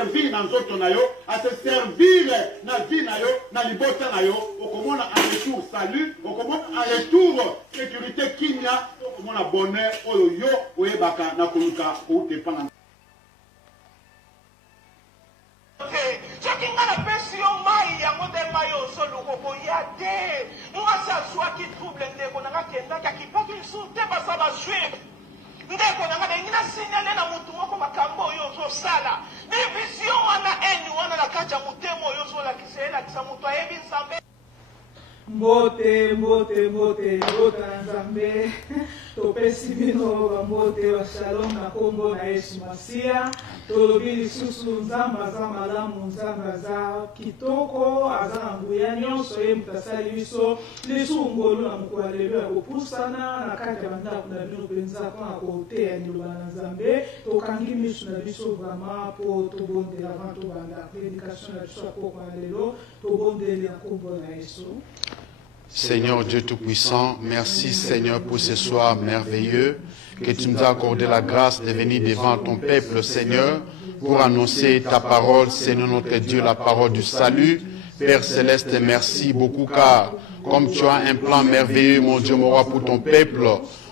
servir dans notre nayo, à se servir na vie nayo, na libota nayo, au comment en retour salut, au comment en retour sécurité kimia, au comment bonheur, oyo oyebaka na koluka ou te pendant. Chacun a la pression maille, à mon démaillot, solo, il y a des. Moi, ça soit qui trouble, on a qui pas qu'il saute, pas ça va suivre. Ndeko na ngana ingina sinyale na mutu wako makambo yozo sala. Division wana eni wana la kacha mutemo yozo la kisela kisa mutu ayebi nsambe. Mbote na Nzambe topesi bino mbote wa shalom na kombo na Yesu Masia tolobi lisusu Nzambe aza malamu Nzambe aza kitoko aza na nguya nyonso ye mutasali biso lisu ngolu na mokolo lelo ya kopusana na kati ya bandako na bino mpenza mpona koteya liloba na Nzambe tokangi miso na biso vraiment po tobondela avant tobanda prédication na biso ya poko na lelo tobondeli ya kombo na Yesu. Seigneur Dieu Tout-Puissant, merci Seigneur pour ce soir merveilleux que tu nous as accordé la grâce de venir devant ton peuple, Seigneur, pour annoncer ta parole, Seigneur notre Dieu, la parole du salut. Père Céleste, merci beaucoup car comme tu as un plan merveilleux, mon Dieu, mon roi, pour ton peuple,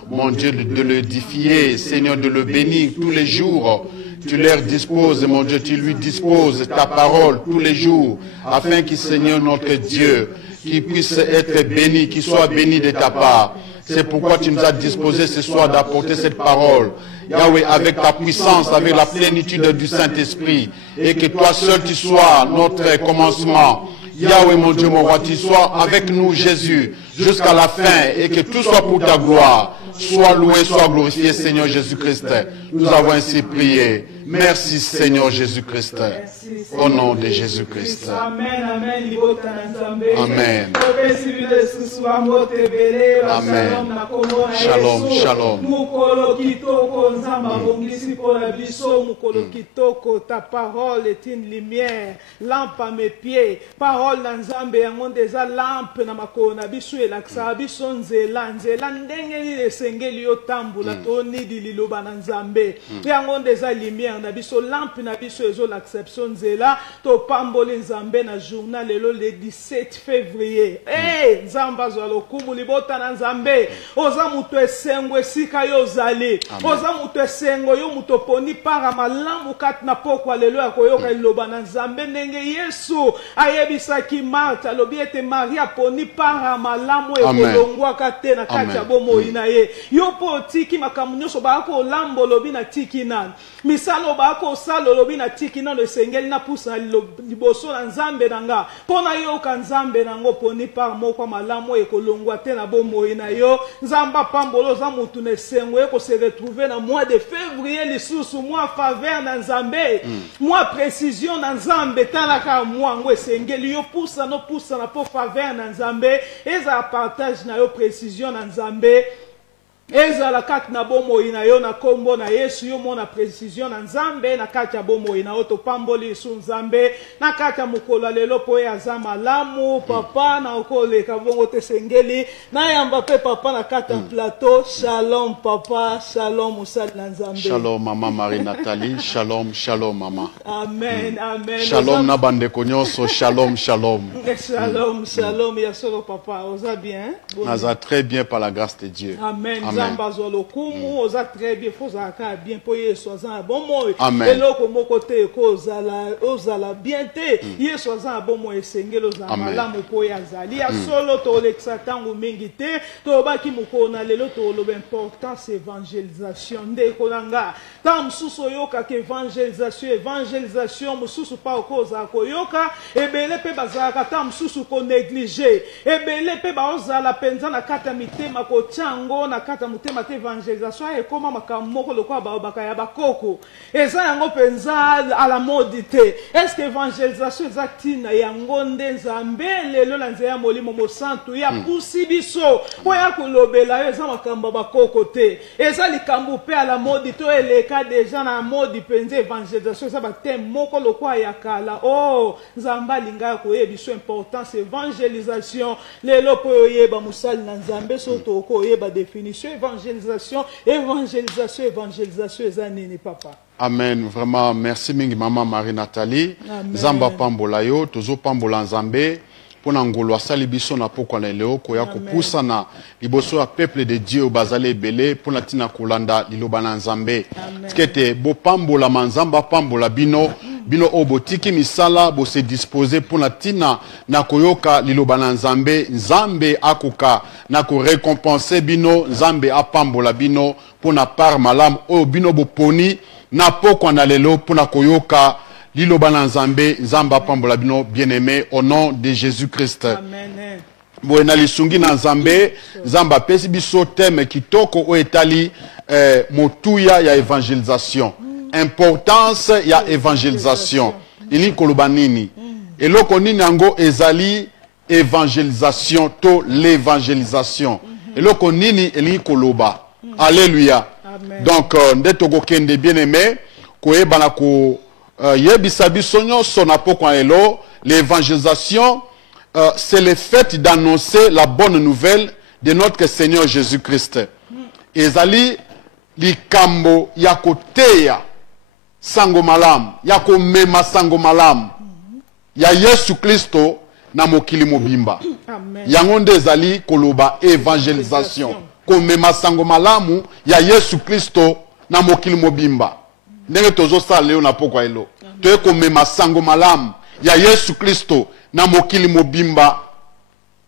mon Dieu, de l'édifier, Seigneur, de le bénir tous les jours. Tu leur disposes, mon Dieu, tu lui disposes ta parole tous les jours, afin que, Seigneur, notre Dieu, qu'il puisse être béni, qu'il soit béni de ta part. C'est pourquoi tu nous as disposé ce soir d'apporter cette parole. Yahweh, avec ta puissance, avec la plénitude du Saint-Esprit, et que toi seul tu sois notre commencement. Yahweh, mon Dieu, mon roi, tu sois avec nous, Jésus, jusqu'à la fin, et que tout soit pour ta gloire. Sois loué, sois glorifié, Seigneur Jésus-Christ. Nous avons ainsi prié. Merci, Seigneur Jésus-Christ. Au nom de Jésus-Christ. Amen, amen. Amen. Amen. Shalom, shalom. Ta parole est une lumière, lampe à mes pieds. Parole dans Nzambe yango déjà lampe na makolo na biso elakisa biso nzela ndenge ni esengeli yo tambula toni di liloba na Nzambe yango déjà lumière na biso lampe na biso ezo l'acception nzela to pamboli Nzambe na journal lelo le 17 février Nzambe azwa lokumu libota na Nzambe oza muto esengo esika yo zali oza muto esengo yo muto poni para malamu kat na pokwa lelo akoyoka liloba na Nzambe ndenge Yesu ayebisaki Martha lobi ete Maria poni para malamu ekolongwa kate na kati ya bomoi na ye yo po tiki makambo nyonso bako lambo lobi na tiki nani misalo bako salo lobi na tiki nano esengeli na pusa liboso na Nzambe nanga pona yo ka Nzambe nango poni para moko malamu ekolongwa te na bomoi na yo Nzamba pambolo za mutu na esengo eko se retrouver na mois de février lisusu mois faveur na Nzambe mois précision na Nzambe talaka mois ngo esengeli yo pusa no pusa na po faveur na Nzambe eza partage na yo précision na Nzambe ezala kati na bomoi na yo na kombo na Yesu yo mona précision na Nzambe na kati ya bomoi na yo topamboli Yesu Nzambe na kati ya mokolo lelo po aza malamu papa na okoleka bongo tesengeli na yamba pe papa na kati ya plateau shalom papa shalom musali na Nzambe shalom mama Marie Nathalie shalom shalom mama amen amen shalom na bandeko nyonso shalom shalom shalom shalom ya solo papa oza bien oza très bien par la grâce de Dieu amen Nzamba zo lokumu oza très bien foza ka bien po Yesu aza bon moi eloko moko te ko ozala bien te Yesu aza bon moi esengelo za malamu po ya zali ya solo to l'exatango mingi te to baki mukona lelo to lo importance évangélisation nde kolanga ta msusu yoka ke évangélisation msusu pa okoza koyoka ebele pe bazaka ta msusu ko négliger ebele pe baozala penza na kata mitema ko chango na kata mutema te évangélisation et comment makamoko lokwa ba ya bakoko eza yango penza à la mode te est-ce que évangélisation exactina yango nde Nzambe lelo na nzela molimo mosantu ya pusi biso po ya kolobela eza makambo bakoko te eza likambo pe à la mode to eleka déjà na mode penza évangélisation eza ba thème moko lokwa ya kala Nzambe alinga ko yebiso importance évangélisation lelo po yeba musali na Nzambe soto ko yeba définition évangélisation, évangélisation, évangélisation, eza nini papa. Amen. Vraiment, merci mingi maman Marie-Nathalie. Zamba pambola yo, tozo pambola nzambe. Pona ngolo asali biso na pokwa na leo koya kopusa na liboso ya peuple de Dieu bazale belé pona tina kolanda liloba na nzambe. Tikete bo pambola manzamba pambola bino obotiki misala bo se disposer pona tina na koyoka liloba na nzambe nzambe akoka na ko récompenser bino nzambe apambola bino pona par malam o bino bo poni na pokwa na lelo pona koyoka Liloba na nzambe nzamba pambola bino bien-aimé au nom de Jésus-Christ. Amen. Boena lisungi na nzambe nzamba pesi biso teme kitoko o etali motuya ya évangélisation. Importance ya évangélisation. Ini koloba nini? Eloko nini yango ezali évangélisation to l'évangélisation. Eloko nini eli koloba. Alléluia. Donc ndeto kokende bien-aimé koyebana ko l'évangélisation, c'est le fait d'annoncer la bonne nouvelle de notre Seigneur Jésus-Christ. Ezali likambo yakoteya sango malam, yakomema sango malam, ya Yesu Kristo na mokili mobimba. Yangonde ezali koloba évangélisation, komema sango malamu ya Yesu Kristo na mokili mobimba. Ndenge tozo sa leo na pokwa elo. Toye komema sango malamu ya Yesu Kristo na mokili mobimba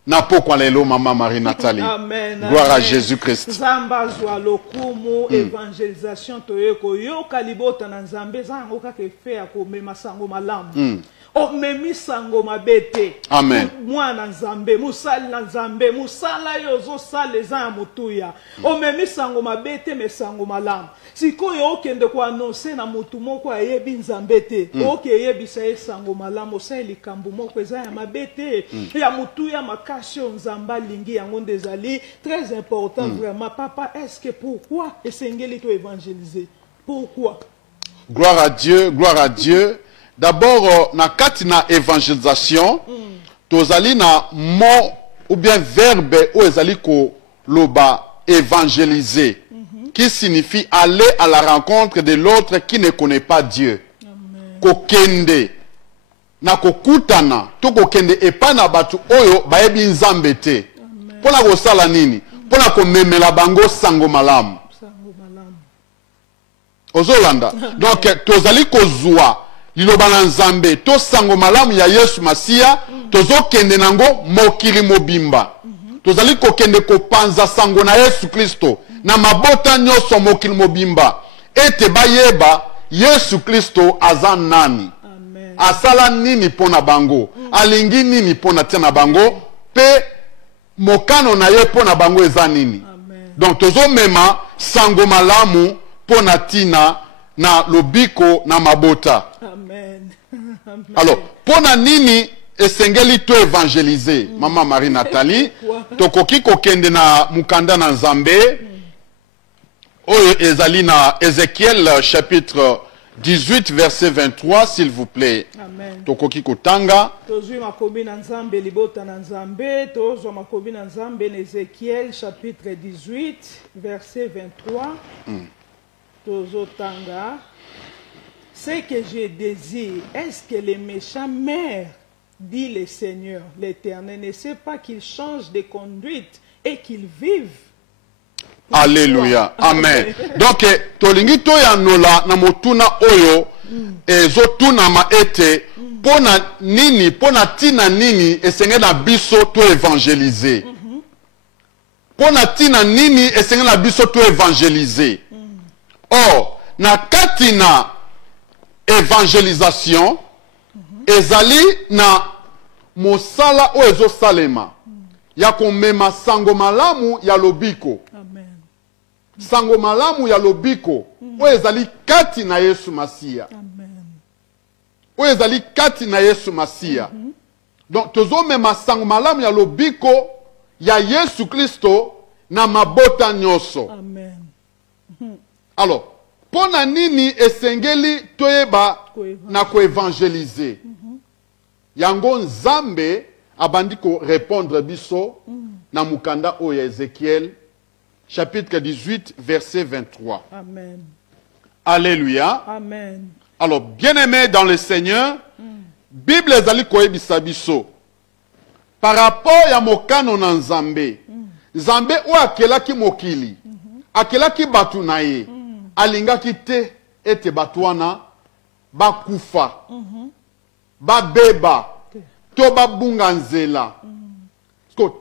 na pokwa lelo mama Marie-Nathalie. Amen. Gloire à Jésus-Christ. Nzamba zwa lokumu évangélisation toye koyoka libota na nzambe zango kaka efe ya komema sango malamu. Omemi sango mabete. Amen. Mwana nzambe, musali na nzambe, musala yozo sale za mutuya. Omemi sango mabete me sango malamu. Sikoyo okende ko annoncer na mutu moko ayebi nzambe te. Oke yebisa ye sango malamu sa likambo moko eza ya mabete. Ya mutuya makasho nzamba lingi yango ndezali très important vraiment papa. Est-ce que pourquoi esengeli to évangéliser? Pourquoi? Gloire à Dieu, gloire à Dieu. D'abord, na katina évangélisation, tozali na mot ou bien verbe ou ezali ko loba évangéliser, qui signifie aller à la rencontre de l'autre qui ne connaît pas Dieu. Kokende, na kokutana, to kokende epa na batu oyo baebi nzambe te. Pona kosala nini? Pona komemela bango sango malamu. Ozolanda. Donc, tozali kozwa liloba na nzambe to sango malamu ya Yesu Masia tozo kende nango mokili mobimba tozali kokende kopanza sango na Yesu Kristo na mabota nyonso mokili mobimba ete bayeba Yesu Kristo aza nani. Amen. Asala nini pona bango alingi nini pona tina bango pe mokano na ye pona bango eza nini. Amen. Donc tozo mema sango malamu pona tina na lobiko na mabota. Amen. Amen. Alors, pona nini esengeli to évangéliser, Maman Marie-Nathalie, tokoki kokende na mukanda na nzambe, oyo ezali na Ézéchiel chapitre 18 verset 23, s'il vous plaît. Amen. Tokoki kotanga. Tozwi makomi na nzambe libota na nzambe, tozwa makomi na nzambe na Ézéchiel chapitre 18 verset 23. Tozotanga. Ce que je désire, est-ce que les méchants meurent, dit le Seigneur, l'Éternel, ne sait pas qu'ils changent de conduite et qu'ils vivent. Alléluia. Amen. Donc, tolingi to ya nola na motuna oyo, ezotuna ma ete, pona nini, pona tina nini, esenge na biso to évangéliser. Pona tina nini, esenge na biso to évangéliser. Or, na katina évangélisation, ezali na mosala o ezo salema. Ya komema sango malamu ya lobiko. Amen. Sango malamu ya lobiko. O ezali kati na Yesu Masia. Amen. O ezali kati na Yesu Masia. Donc tozo mema sango malamu ya lobiko ya Yesu Kristo na mabota nyoso. Amen. Alors, pona nini esengeli toyeba na ko évangéliser. Yango nzambe abandi ko répondre biso na mukanda o ya Ézéchiel chapitre 18, verset 23. Amen. Alléluia. Amen. Alors, bien-aimés dans le Seigneur, Bible ezali koyebisa biso. Par rapport à mokano na Nzambe, Nzambe ou akelaki mokili, akelaki batu na ye, alingaki te ete batu wana bakufa, babeba, to babunga nzela.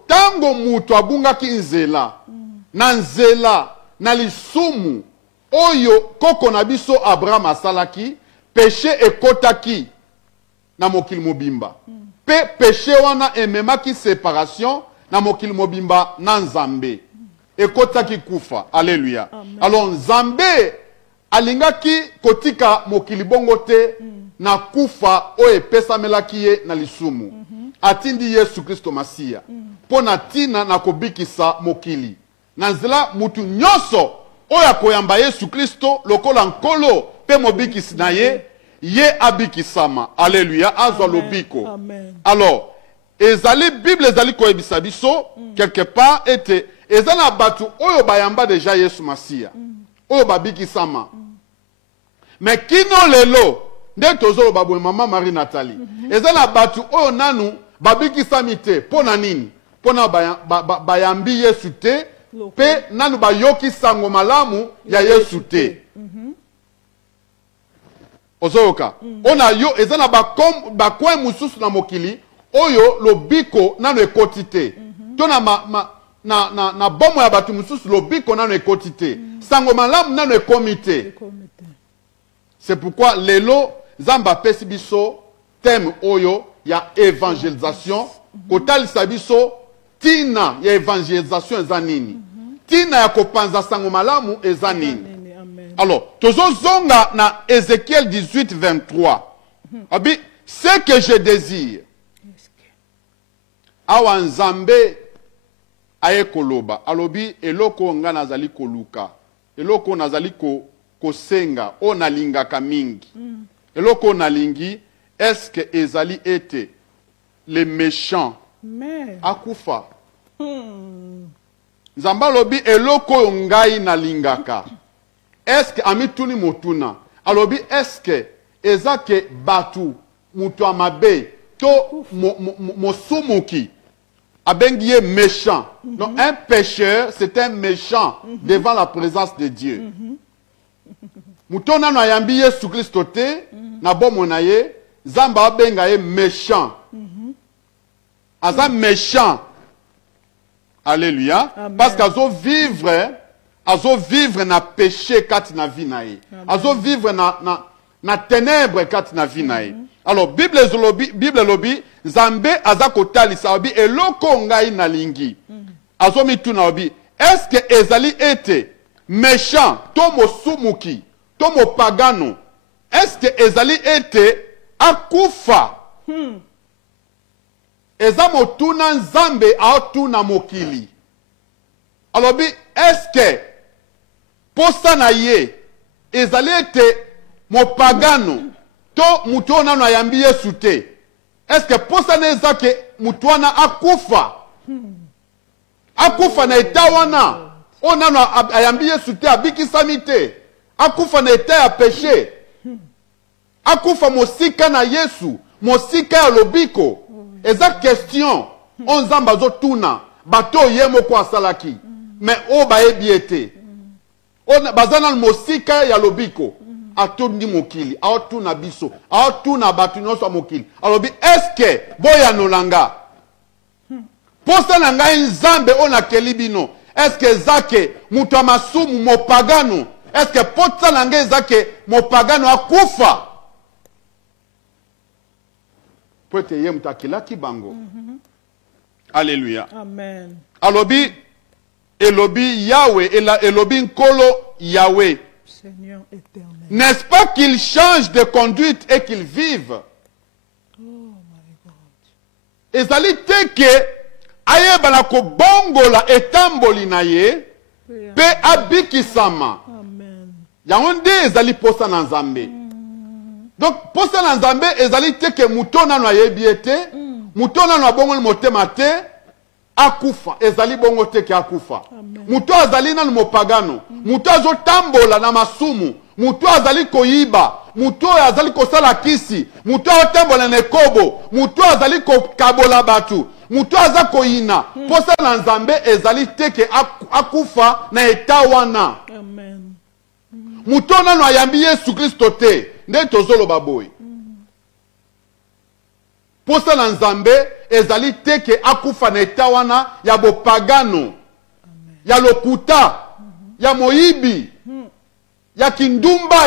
Tango mutu abungaki nzela, na nzela, na lisumu, oyo koko na biso Abraham asalaki, péché ekotaki na mokili mobimba. Pe péché wana ememaki séparation na mokili mobimba na Nzambe. Ekotaki kufa. Alléluia. Alors Nzambe alingaki kotika mokili bongo te na kufa oyo epesamelaki ye na lisumu. Atindi Yesu Kristo Masia. Pona tina na kobikisa mokili. Na nzela mutu nyonso oyo akoyamba Yesu Kristo lokola nkolo pe mobikisi na ye, ye abikisama. Alléluia. Azwa lobiko. Amen. Alors, ezali Bible ezali koyebisa biso quelque part ete ezana batu oyo bayamba deja Yesu Masia. Oyo babikisama. Mais kino lelo nde tozolo babwe mama Marie Nathalie. Ezana batu oyo nanu babikisami te. Pona nini? Pona bayambi Yesu te. Pe nanu bayoki sango malamu ya Yesu te. Ozoyoka. Ona yo ezana bakwe mususu na mokili oyo lobiko nanu ekoti te. Tona na bomo ya batu mususu lobiko nanu ekoti te. Sango malamu nanu ekomi te. C'est pourquoi lelo Zamba pesi biso thème oyo ya évangélisation. Kotalisa biso tina ya évangélisation eza nini. Tina ya kopanza sango malamu eza nini. Alors, tozo zonga na Ézéchiel 18, 23. Abi, ce que je désire. Awa Nzambe aye koloba. Alobi, eloko nga nazali koluka. Eloko nazali kosenga. O nalinga kamingi. Eloko nalingi, est-ce que ezali ete les méchants akufa? Nzamba alobi, eloko ngai nalingaka. Est-ce que amituni motuna? Alobi, est-ce que ezake batu mutu amabe to mosumuki abengiye méchant? Donc un pécheur, c'est un méchant devant la présence de Dieu. Mutona no ayambi Yesu Kristo te na bomo na ye, Zamba abenga ye méchant. Aza méchant. Alléluia. Amen. Parce qu'azo vivre na péché kati na vie na ye. Azo vivre na ténèbres kati na vie na ye. Alors Bible lobi Nzambe aza kotalisa obi eloko ngai nalingi. Azo mituna obi, est-ce que ezali ete méchant to mosumuki to mopagano? Est-ce que ezali ete akufa? Eza motuna Nzambe aotuna mokili. Alobi, est-ce que posa na ye ezali ete mopagano to mutu ona no ayambi Yesu te? Est-ce que posa na ezake mutu wana akufa? Akufa na eta wana ona no ayambi Yesu te, abikisami te. Akufa na eta ya péché. Akufa mosika na Yesu, mosika ya lobiko. Eza question on Nzamba zo tuna bato yemo kwa salaki. Mais o baebi ete. On bazana mosika ya lobiko. Atondi mokili, aotuna biso, aotuna batu nyonso mokili. Alobi, est-ce que boya nolanga? Posa na ngai Nzambe ona kelibino. Est-ce que zake mutu amasumu mopagano? Est-ce que posa na ngai zake mopagano akufa? Pote ye mutakila kibango. Alléluia. Amen. Alobi, elobi Yahweh, elobi nkolo Yahweh. Seigneur éternel. N'est-ce pas qu'il change de conduite et qu'il vive? Oh my God. Ezali teke ayebala ko bongola etamboli na ye pe abikisama. Amen. Yango nde ezali posa na Nzambe. Donc posa na Nzambe ezali teke mutona no ayebi ete, mutona no abongoli motema te, akufa ezali bongo te ke akufa. Mutu azali nanu mopagano, mutu azotambola na masumu, mutu azali koyiba, mutu azali kosala kisi, mutu azotambola na ekobo, mutu azali kokabola batu, mutu aza koyina, posa na Nzambe ezali te ke akufa na eta wana. Amen. Mutu nanu ayambi Yesu Kristo te, nde tozoloba boy. Posa na Nzambe ezali te ke akufa na eta wana ya bopagano, ya lokuta, ya moyibi, ya kindumba,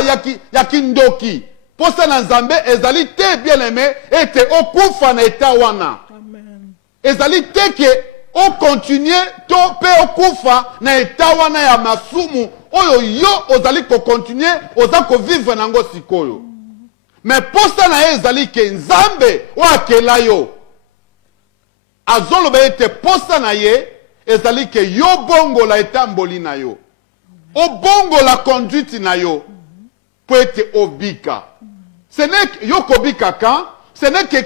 ya kindoki. Posa na Nzambe ezali te bien aimé ete okufa na eta wana. Amen. Ezali te ke o continue to pe okufa na eta wana ya masumu oyo yo ozali ko continue oza ko vivre nango sikoyo. Mais posa na ezali ke Nzambe o akela yo. Azoloba ete posa na ye ezali ke yo bongo la etamboli na yo. O bongo la conduite na yo. Po ete obika. Ce n'est que yo kobika quand? Ce n'est que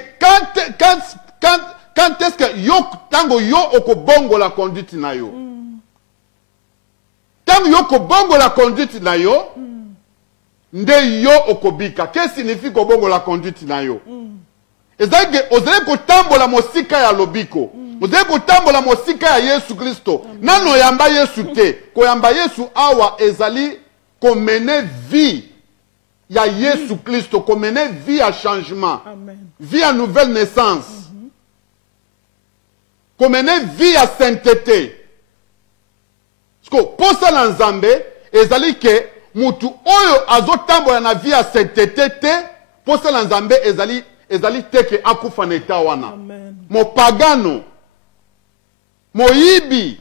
quand est-ce que yo tango yo oko bongo la conduite na yo? Tango yo ko bongo la conduite na yo, nde yo okobika. Qu'est-ce que signifie ko bongo la conduite na yo? Ezali ozali kotambola mosika ya lobiko. Ozali kotambola mosika ya Yesu Kristo. Nano yamba Yesu te. Koyamba Yesu awa ezali komene vie ya Yesu Kristo, komene vie à changement. Amen. Vie à nouvelle naissance. Komene vie à sainteté. Parce que posa na Nzambe ezali ke mutu oyo azotambola na vie à sainteté te, posa na Nzambe ezali te ke akufa na eta wana. Amen. Mopagano, moyibi,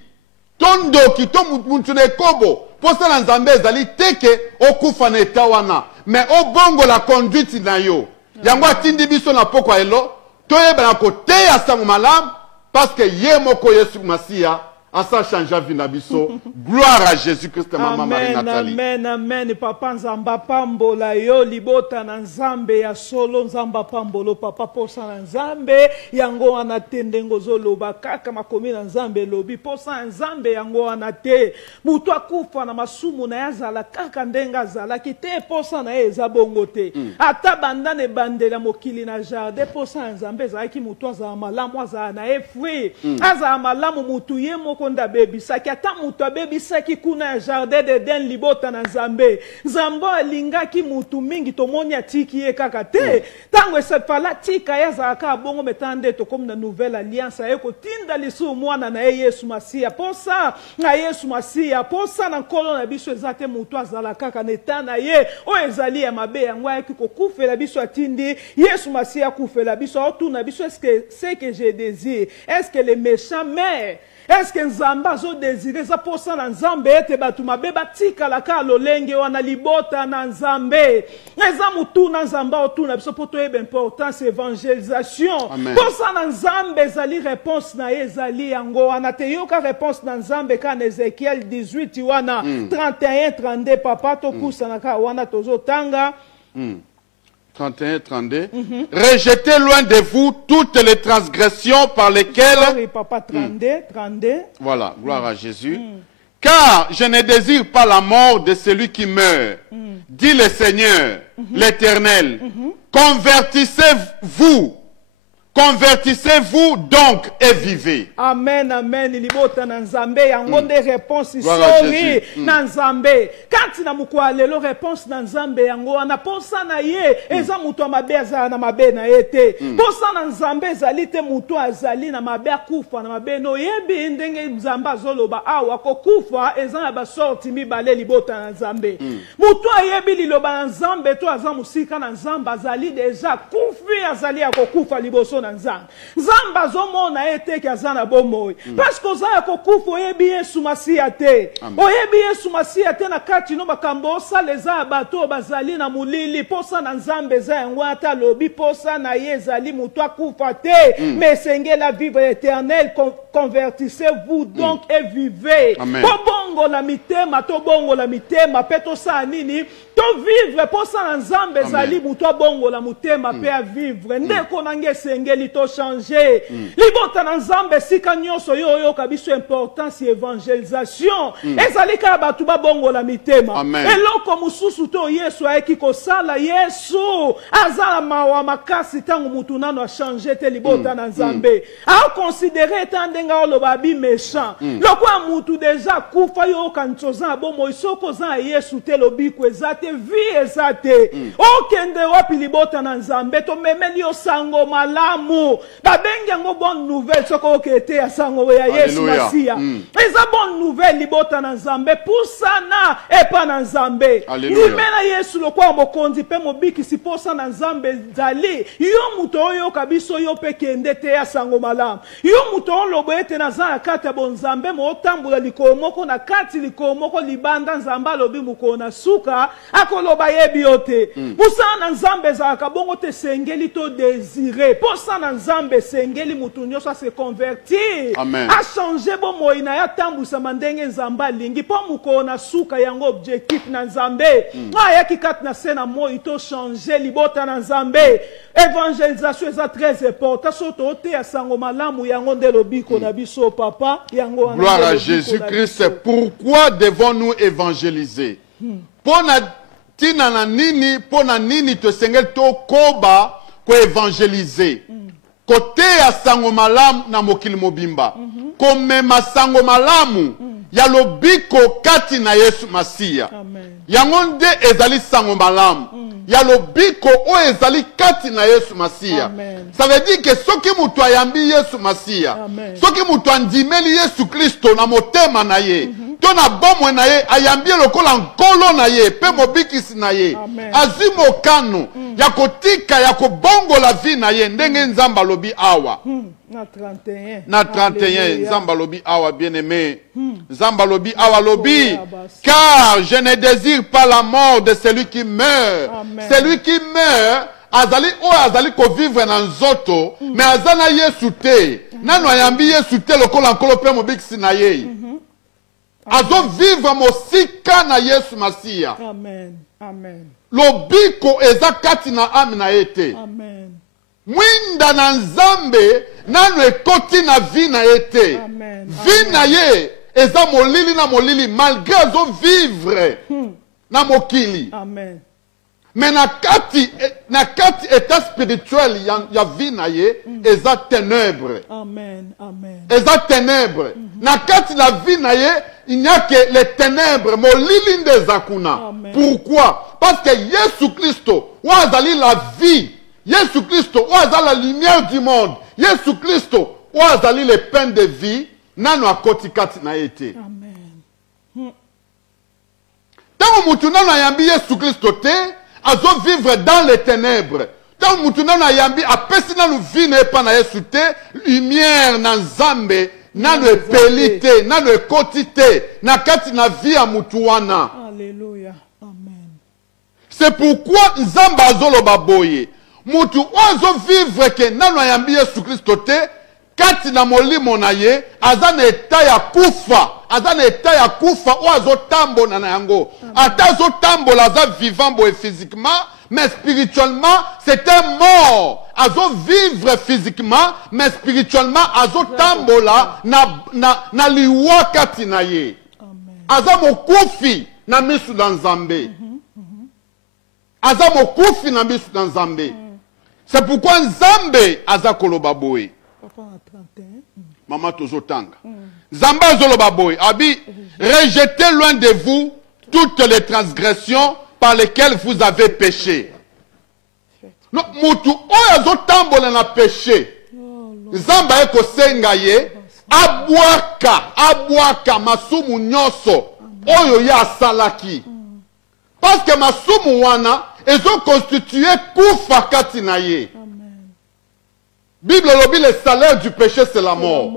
tondoki, to mutu na ekobo, posa na Nzambe ezali te ke okufa na eta wana. Mais o bongo la conduite na yo. Yango atindi biso na poko elo, toyeba na koteya sango malamu, parce que ye moko Yesu Masia asa chanja vina biso. Gloire à Jésus-Christ, maman Marie Nathalie. Amen, amen. Papa Nzamba pambola yo libota na Nzambe ya solo Nzamba pambolo papa posa na Nzambe yango anatende ngozoloba kaka makomi na Nzambe lobi posa Nzambe yango anate mutu akufa na masumu na yazala kaka ndenga zala kite posa na eza bongo te ata bandane bandela mokili na jardin posa Nzambe zaki mutu za malamu za na efri aza malamu mutu ye moko nda bebisaki ata mutu abebisaki kuna ya jardin d'Eden libota na Nzambe Nzambe alingaki mutu mingi tomoni atiki ye kaka te tango esepala tika yazaka bongo metande tokomi na nouvelle alliance ayeko tinda lisu mwana na Yesu Masia posa na Yesu Masia posa na nkolo na biso ezate mutu azala kaka neta na ye o ezali ya mabe yango ayeki kokufela biso atindi Yesu Masia kufela biso otuna biso est-ce que je désire est-ce que les méchants meurent. Est-ce que Nzamba zo désiré za posa na Nzambe ete batu mabe batika la ka lolenge wana libota na Nzambe eza mutu na Nzamba otuna biso poto ebe importance évangélisation posa na Nzambe ezali réponse na ezali yango wana te yoka réponse na Nzambe ka Ezekiel 18 wana 31 32 papa to kusa na ka wana tozo tanga 31, 32. Rejetez loin de vous toutes les transgressions par lesquelles... Oui, papa, 32. Voilà, gloire à Jésus. Car je ne désire pas la mort de celui qui meurt, dit le Seigneur, l'Éternel. Convertissez-vous donc et vivez. Amen, amen. Libota na Nzambe yango de réponse sorry na Nzambe. Quand na mukwa lelo réponse na Nzambe yango ana posa na ye eza mutu amabe azala na mabe na ete. Posa na Nzambe ezali te mutu azali na mabe akufa na mabe no yebi ndenge Nzamba azoloba awa kokufa eza na basorti mibale libota na Nzambe. Mutu ayebi liloba na Nzambe to aza musika na Nzamba azali deja kufi azali akokufa liboso Nzamba zomona ete ki azana bomoi parce que oza kokufa oyebi Yesu Masia te oyebi Yesu Masia te na kati no makambo osaleza bato bazali na mulili posa na Nzambe za yango ata lobi posa na ye ezali mutu akufa te mais sengela vivre éternel convertissez-vous donc et vivez bongola mitema to bongola mitema pe to sa nini to vivre po sa nzambe zali muto bongola mutema pe a vivre ndeko nange sengeli to changer libota na nzambe sika nyonso yo yo kabiso importance évangélisation ezali ka batu ba bongola mitema eloko mususu to Yesu aeki ko sala Yesu azala mawa makasi tangu mutu nano a changer te libota na nzambe a considérer tandenga oloba bi méchant lokwa mutu deja kufa yo kanchoza bomo isoko za Yesu te lobiko ezate vie ezate okende wapi libota na nzambe to memeli yo sango malamu babengi yango bonne nouvelle soko okete ya sango ya Yesu Masia eza bonne nouvelle libota na nzambe pusana epa na nzambe nimena Yesu lokwa mokonzi pe mobiki siposa na nzambe zali yo muto oyo kabiso yo pe kende te ya sango malamu yo muto lobo ete na za kata bonzambe mo tambula likomoko na kati likomoko libanda nzamba lobi mukona suka akoloba yebi yote musana nzambe za kabongo te sengeli to désirer posa na nzambe sengeli mutu nyoso se convertir a changer bo moina ya tambusa mandenge nzamba lingi po mukona suka yango objectif na nzambe ya kikati na sena mo ito changer libota na nzambe évangélisation est très important soto te ya sango malamu yango ndelo biko na biso papa yango gloire à Jésus-Christ. Pourquoi devons-nous évangéliser? Pona tina na nini pona nini to sengel to koba ko évangéliser côté ya sango malamu na mokili mobimba komema sango malamu ya lobiko kati na Yesu Masia yango nde ezali sango malamu ya lobiko o ezali kati na Yesu Masia. Ça veut dire que soki mutu ayambi Yesu Masia soki mutu andimeli Yesu Kristo na motema na ye to na bomwe na ye ayambi lokola nkolo na ye pe mobikisi na ye azwi mokano ya kotika ya kobongola vi na ye ndenge nzamba lobi awa na 31 nzamba lobi awa bien-aimé nzamba lobi awa lobi car je ne désire pas la mort de celui qui meurt. Celui qui meurt azali o azali ko vivre na nzoto mais azana Yesu te nano ayambi Yesu te lokola nkolo pe mobikisi na ye azo vivre mosika na Yesu Masia. Amen. Lobiko eza kati na ame na ete mwinda na nzambe nano ekoti na vi na ete vi na ye eza molili na molili malgré azo vivre na mokili mais na kati état spirituel ya vi na ye eza ténèbre eza ténèbre na kati la vie na ye il n'y a que les ténèbres molili nde eza kuna. Pourquoi? Parce que Yesu Christo wazali la vie, Yesu Christo wazali la lumière du monde, Yesu Christo wazali le pain de vie nano akoti kati na ete. Tango mutu nano ayambi Yesu Christo te azo vivre dans les ténèbres. Tango mutu nano ayambi apesi nano vie na epa na Yesu te lumière na nzambe nano epeli te nano ekoti te na kati na vie ya mutu wana. Alléluia. Amen. C'est pourquoi nzamba azoloba boye mutu ozo vivre ke nano ayambi Yesu Kristo te kati na molimo na ye aza na eta ya kufa, aza na eta ya kufa o azo tambola na yango. Ata azo tambola aza vivant boye physiquement mais spirituellement c'est un mort. Azo vivre physiquement mais spirituellement azo tambola na liwa kati na ye. Aza mokufi na misu na nzambe. Aza mokufi na misu na nzambe. C'est pourquoi nzambe aza koloba boye. Maman tozotanga. Nzambe azoloba boye abi rejetez loin de vous toutes les transgressions par lesquelles vous avez péché. No, mutu oyo azotambola na péché. Nzamba eko senga ye abwaka masumu nyoso oyo ya asalaki. Parce que masumu wana ezo constitué kufa kati na ye. Bible lobi le salaire du péché c'est la mort.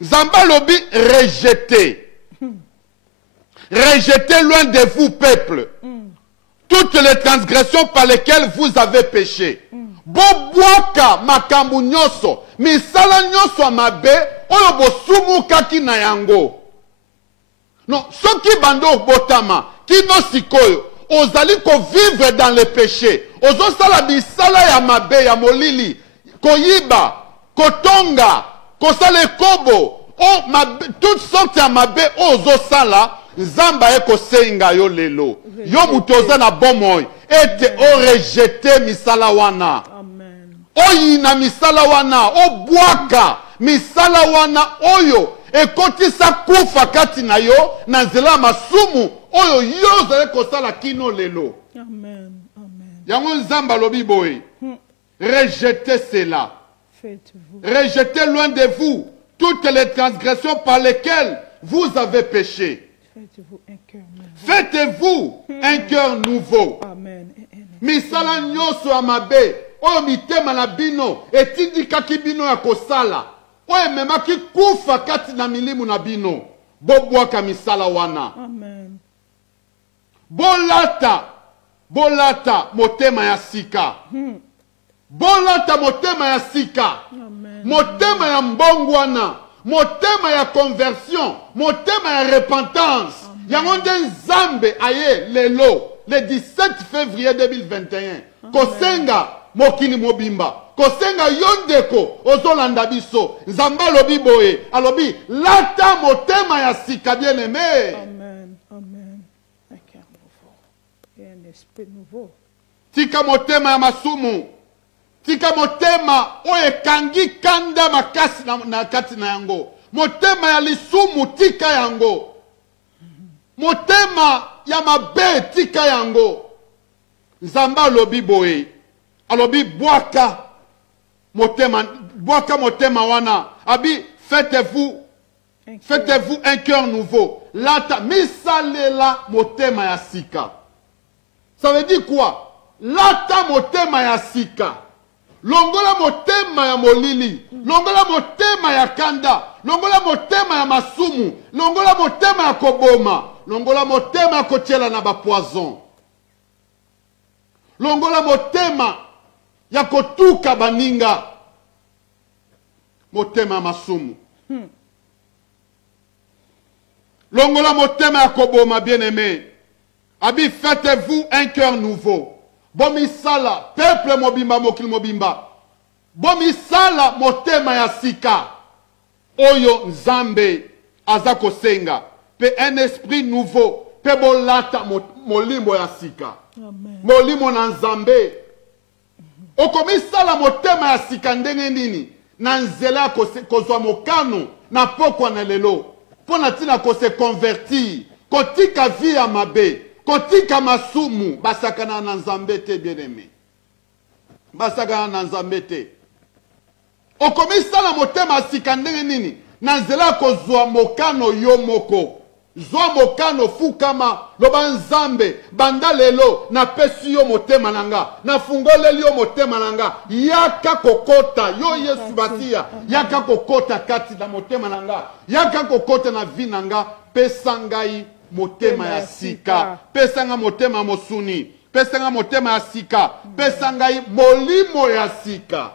Nzamba lobi rejeter. Rejetez loin de vous, peuple, toutes les transgressions par lesquelles vous avez péché. Bobwaka makambu nyoso, misala nyoso amabe, oyo bosumu kaki na yango. Non, ceux qui bando botama, qui no sikoyo, ozali ko vivre dans le péché. Ozo sala bisala ya mabe ya molili, koyiba, kotonga, kosala kobo, toutes sortes ya mabe ozo sala, Nzamba e kosenga yo lelo. Yo mutoza na bomoy, ete o rejeté misala wana. Amen. Oyina misala wana, o bwaka misala wana oyo. Ekotisa kufa kati na yo na nzela masumu oyo yo zale kosala kino lelo. Amen. Amen. Yango Nzamba lobi boy. Rejetez cela. Faites-vous. Rejetez loin de vous toutes les transgressions par lesquelles vous avez péché. Faites-vous un cœur nouveau. Faites-vous un cœur nouveau. Amen. Misala nyoso amabe oyo mitema na bino etindikaki bino ya kosala. Oye memaki kufa kati na milimu na bino. Bobwaka misala wana. Amen. Bolata motema ya sika. Bolata motema ya sika. Amen. Motema ya mbongwana. Motema ya conversion. Motema ya repentance. Yango nde Nzambe aye lelo. Le 17 février 2021. Kosenga mokili mobimba. Kosenga yondeko ozolanda biso. Nzamba alobi boye. Alobi lata motema ya sika bien aimé. Amen. Amen. Un cœur nouveau. Et un esprit nouveau. Tika motema ya masumu. Tika motema oye kangi kanda makasi na kati na yango. Motema ya lisumu tika yango. Motema ya mabe tika yango. Nzamba alobi boye. Alobi bwaka motema wana. Abi faites-vous un cœur nouveau. Lata misalela motema ya sika. Ça veut dire quoi? Lata motema ya sika. Longola motema ya molili. Longola motema ya kanda. Longola motema ya masumu. Longola motema ya koboma. Longola motema ya kochela na ba poison. Longola motema ya kotuka baninga. Motema ya masumu. Longola motema ya koboma bien aimé. Abi faites-vous un cœur nouveau. Bomisala, peuple mobimba, mokili mobimba. Bomisala motema ya sika. Oyo Nzambe azako senga. Pe un esprit nouveau. Pe bolata molimo ya sika. Amen. Molimo na Nzambe. Okomisala motema ya sika ndenge nini. Na nzela kozwa mokano. Na pokwa na lelo. Pona tina kose convertir. Kotika vi ya mabe. Kotika masumu. Basakana na Nzambe te bien aimé. Basakana na Nzambe te. Okomisala motema ya sika ndenge nini. Na nzela kozwa mokano yo moko. Zwa mokano fukama loba Nzambe banda lelo na pesi yo motema nanga na fungoleli yo motema nanga yaka kokota yo Yesu basia yaka kokota kati na motema nanga yaka kokota na vi nanga pesa ngai motema ya sika pesa nga motema mosuni pesa nga motema ya sika pesa ngai molimo ya sika.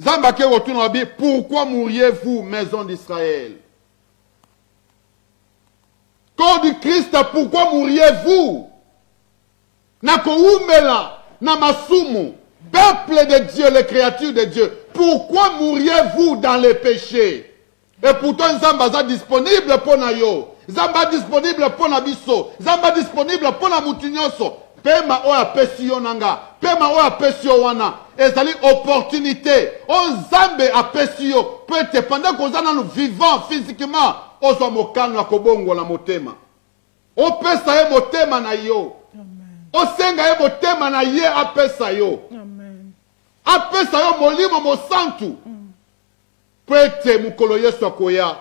Zambake retourne à pourquoi mourriez-vous, maison d'Israël? Corps du Christ, pourquoi mourriez-vous? Nakoumela, namasumu, peuple de Dieu, les créatures de Dieu, pourquoi mourriez-vous dans les péchés? Et pourtant, Zamba est disponible pour Nayo, Zamba disponible pour Nabiso, Zamba disponible pour Namutinyoso. Pema oya pesio nanga, pema oya pesio wana, ezali opportunité. O Nzambe a pesio, peut-être pendant qu'on nous vivant physiquement, ozo mokano akobongo la motema. O pesa e motema na yo. O senga e motema na ye a pesa yo. Amen. A pesa yo molimo mosantu. Peut-être mukolo Yesu akoya.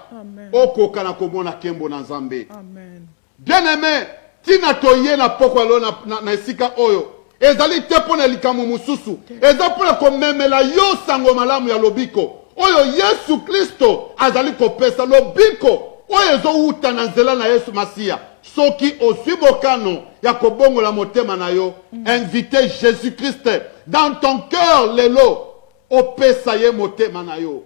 Oko kana komona kembo na Nzambe. Amen. Bien aimé. Tina toye na poko alo na esika oyo. Ezali te pona likamu mususu. Ezali pona komemela yo sango malamu ya lobiko. Oyo Yesu Kristo azali kopesa lobiko. Oyo ezo uta na nzela na Yesu Masia. Soki osui bokano ya kobongo la motema na yo. Invite Jésus Christ dans ton cœur lelo. Opesa ye motema na yo.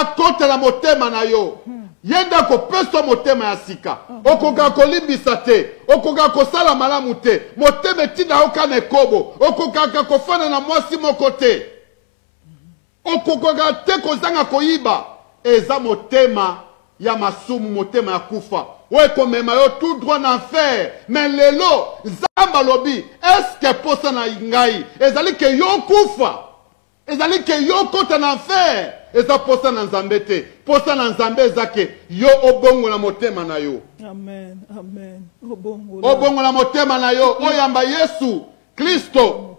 akotela motema na yo yenda kopesa motema ya sika okoka kolimbisa te okoka kosala malamu te motema etinda okana ekobo okokaka kofana na mwasi moko te okokaka te kozanga koyiba eza motema ya masumu motema ya kufa oyo ekomema yo tout droit na enfer mais lelo nzambe alobi eske posa na ngai ezali ke yo kufa ezali ke yo kota na enfer eza posa na nzambe te posa na nzambe eza ke yo obongola motema na yo Amen. Amen. obongola motema na yo oyamba Yesu Kristo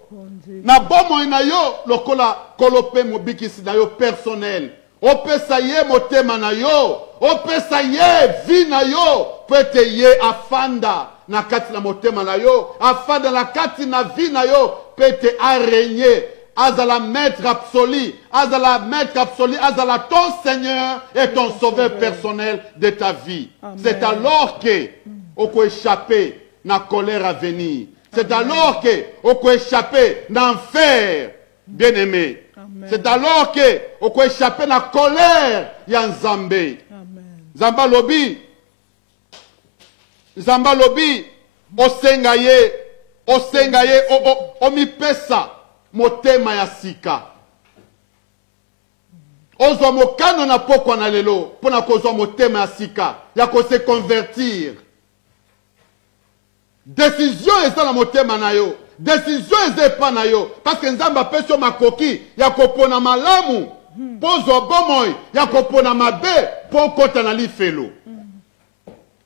na bomoi na yo lokola kolope mobikisi na yo personnel opesa ye motema na yo opesa ye vi na yo pete ye afanda na kati na motema na yo afanda na kati na vi na yo pete arégner azala maître absolu azala ton Seigneur et ton sauveur personnel de ta vie. C'est alors que on peut échapper na colère à venir. C'est alors que on peut échapper d'enfer, bien-aimé. C'est alors que on peut échapper na colère ya Nzambe. Nzamba lobi osenga ye omipesa motema ya sika ozwa mokano na pokwa na lelo mpona kozwa motema ya sika ya kose convertir décision eza na motema na yo décision eza epa na yo parce que nzambe apesi yo makoki ya kopona malamu mpo ozwa bomoi ya kopona mabe mpo okota na lifelo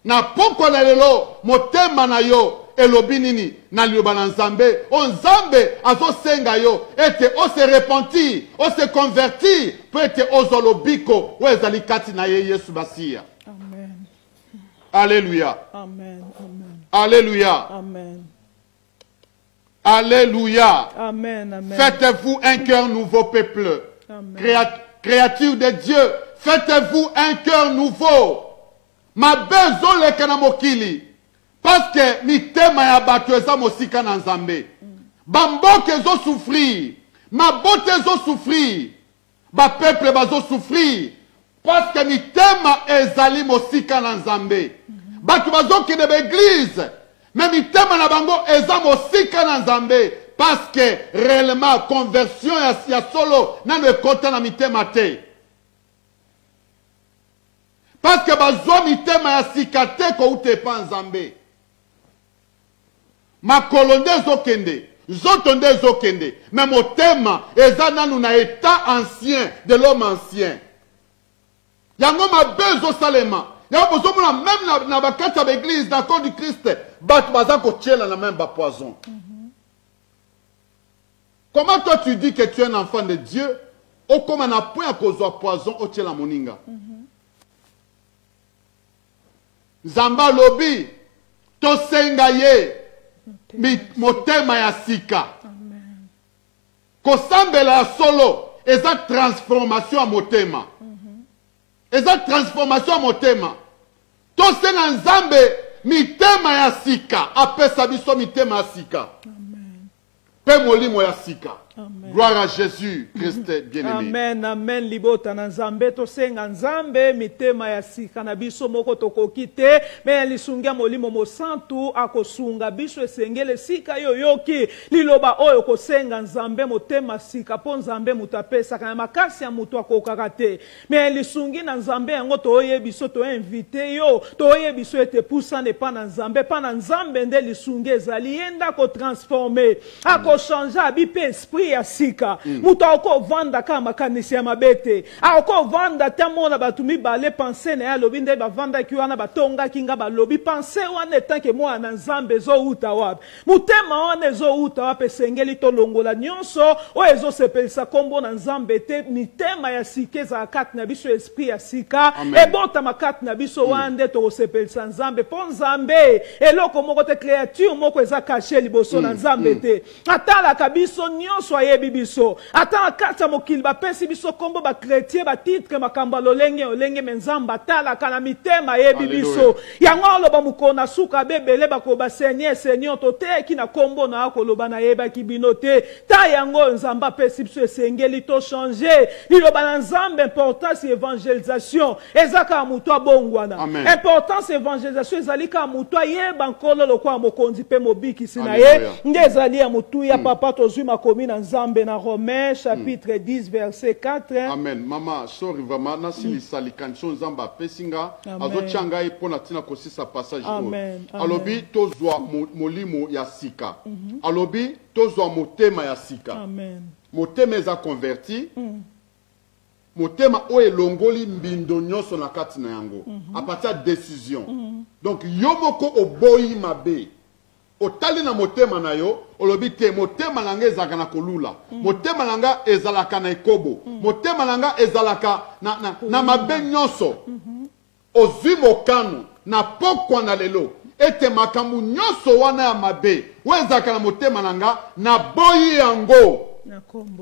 na pokwa na lelo motema na yo elobi nini na liloba na nzambe o nzambe azosenga yo ete ose repentir ose convertir po ete ozwa lobiko oyo ezali kati na ye Yesu basiya. Amen. Alléluia. Amen. Amen. Alléluia. Amen. Alléluia. Amen. Amen. Faites-vous un cœur nouveau, peuple. Créature de Dieu, faites-vous un cœur nouveau. Ma bezo le kana mokili. Parce que mitema ya bato eza mosika na nzambe. Bamboke ezo souffrir. Mabote ezo souffrir. Ba peuple bazo souffrir. Parce que mitema ezali mosika na nzambe. Bato bazo kende ba église. Mais mitema na bango eza mosika na nzambe. Parce que réellement conversion ya solo nano ekota na mitema te. Parce que bazwa mitema ya sika te ko ute pa nzambe. Makolo nde ezokende, nzoto nde ezokende, mais motema eza nanu na état ancien de l'homme ancien. Yango mabe ezosalema. Yango bozomona même na bakati ya l'église na corps du Christ, bato baza kotiela na même ba poison. Comment toi tu dis que tu es un enfant de Dieu, okoma na point à kozwa poison otiela moninga? Zamba lobi tosenga ye motema ya sika. Kosambela ya solo eza transformation ya motema. Eza transformation ya motema. Tosenga nzambe mitema ya sika apesa biso mitema ya sika. Pe molimo ya sika. Amen. Gloire à Jésus Christ bien-aimé. Amen, amen. Libota na nzambe tosenga nzambe mitema ya sika na biso moko tokoki te me lisungia molimo mosantu akosunga biso esengele sika yoyoki liloba oyo kosenga nzambe motema sika po nzambe mutapesa kana makasi ya mutu akokaka te me lisungi na nzambe yango toye biso to invite yo toye biso ete pusane pa na nzambe nde lisungi ezali yenda ko transformer ako changer abipe esprit ya sika mutu ako vanda kama makanisi ya mabete ako vanda tamona batu mibale pense na ya lobi nde bavanda ki wana batonga kinga balobi pense wana tanke mwana nzambe zo uta wapi mutema wana zo uta wapi sengeli to longola nyonso o ezo sepelisa kombo na nzambe te mitema ya sika za kati na biso esprit ya sika ebota makati na biso wande to sepelisa nzambe po nzambe eloko moko te créature moko eza caché liboso na nzambe te atala kabiso nyonso ayebi biso ata na kati ya mokili bapesi biso kombo bakretien batitre makambo lolenge olenge me nzambe atalaka na mitema ayebi biso yango aloba mokolo na suka bebele bakoba seigneur toteki na kombo na akoloba na yebaki bino te ta yango nzambe apesi biso esengeli to changer liloba na nzambe importance évangélisation ezaka mutu abongwana importance évangélisation ezali ka mutu ayeba nkolo lokwa mokonzi pe mobikisi na ye nde ezali ya mutu ya papa tozwi makomi na nzambe na Romains chapitre 10 verset 4. Amen. Mama sorry vraiment na silisa likanso nzambe apesinga azochanga ipona tina kosisa passage o alobi tozwa molimo ya sika alobi tozwa motema ya sika motema eza converti motema o elongoli mbindo nyonso na kati na yango a partir de décision donc yo moko oboyi mabe otali na motema na yo olobi te motema nanga ezalaka na kolula motema nanga ezalaka na ekobo motema nanga ezalaka na mabe nyonso ozwi mokano na pokwa na lelo ete makambo nyonso wana ya mabe oyo ezalaka na motema nanga na boyi yango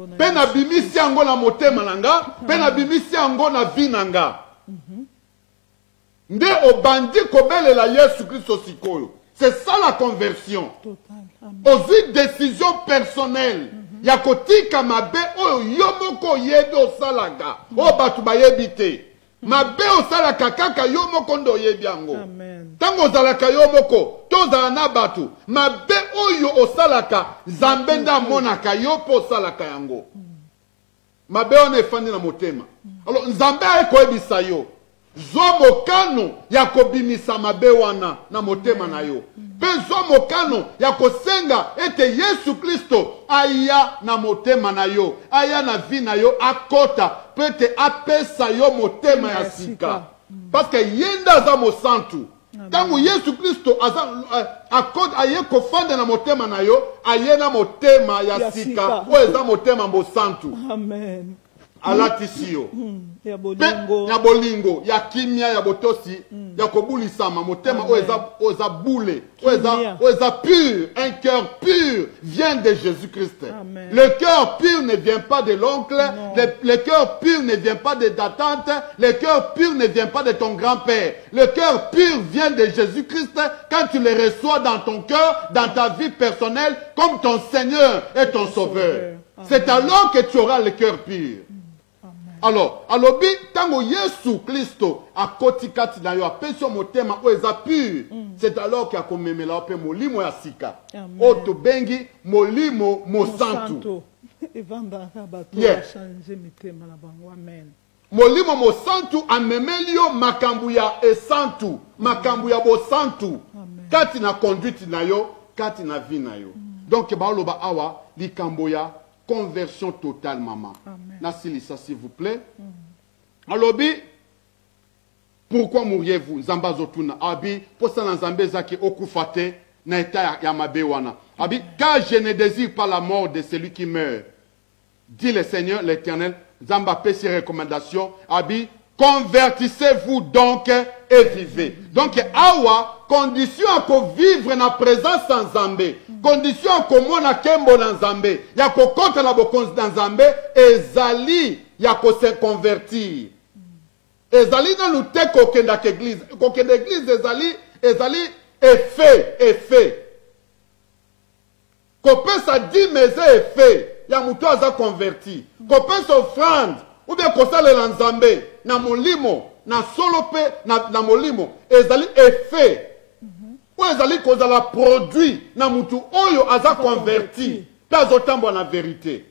mpe na bimisi yango na motema nanga mpe na bimisi yango na vi nanga nde obandi kobelela Yesu Kristo sikoyo. C'est ça la conversion. Aussi décision personnelle. Yakotika mabe o yomoko yebi osalaga. O batu bayebite. Mabe osalaka kaka yomoko ndo yebi yango. Tango zalaka yomoko tozala na batu. Mabe oyo osalaka zambenda monaka yopo osalaka yango. Mabe on efandi na motema. Alors nzambe akoyebisa yo. Zo mokano ya kobimisa mabe wana na motema na yo. Pe zo mokano ya kosenga ete Yesu Kristo aya na motema na yo. Aya na vi na yo akota pete apesa yo motema ya sika. Parce que yenda za mosantu. Tangu Yesu Kristo akota aye kofanda na motema na yo. Aye na motema ya sika. Oeza motema mosantu. Amen. Alatisiyo ya bolingo ya kimia ya botosi ya kobulisama motema oza boule oza pur. Un cœur pur vient de Jésus-Christ. Le cœur pur ne vient pas de l'oncle, le cœur pur ne vient pas de ta tante, le cœur pur ne vient pas de ton grand-père. Le cœur pur vient de Jésus-Christ quand tu le reçois dans ton cœur, dans ta vie personnelle comme ton Seigneur et ton Sauveur. C'est alors que tu auras le cœur pur. Alors, alobi tango Yesu Kristo akoti kati na yo apesio motema o eza pur. C'est alors qu'il a komemela pe molimo ya sika. Oto bengi molimo mosantu. Molimo mosantu amemeli yo makambu ya esantu, makambu ya bosantu. Kati na conduite na yo, kati na vie na yo. Donc baoloba awa likambo ya conversion totale, maman. Nassili ça, s'il vous plaît. Alobi, pourquoi mourriez-vous? Zamba zotuna. Abi, pour ça, Nzambe zaki okufate, na eta yamabe wana. Abi, car je ne désire pas la mort de celui qui meurt. Dit le Seigneur, l'Éternel. Zamba paie ses recommandations. Abi, convertissez-vous donc et vivez. Donc, awa, condition à vivre na présence en Zambé. Condition à komona kembo na Zambé. Ya ko konta na bokonzi na Zambé. Ezali ya ko se convertir. Ezali na lute kokenda k'église. Kokenda église ezali effet. Kopesa 10 meze effet. Ya mutu aza converti. Kopesa offrande. Ou bien kosale la Nzambe. Na molimo. Na solope. Na molimo. Ezali effet. Ou ezali kozala produit na mutu oyo aza converti tazotambo na vérité.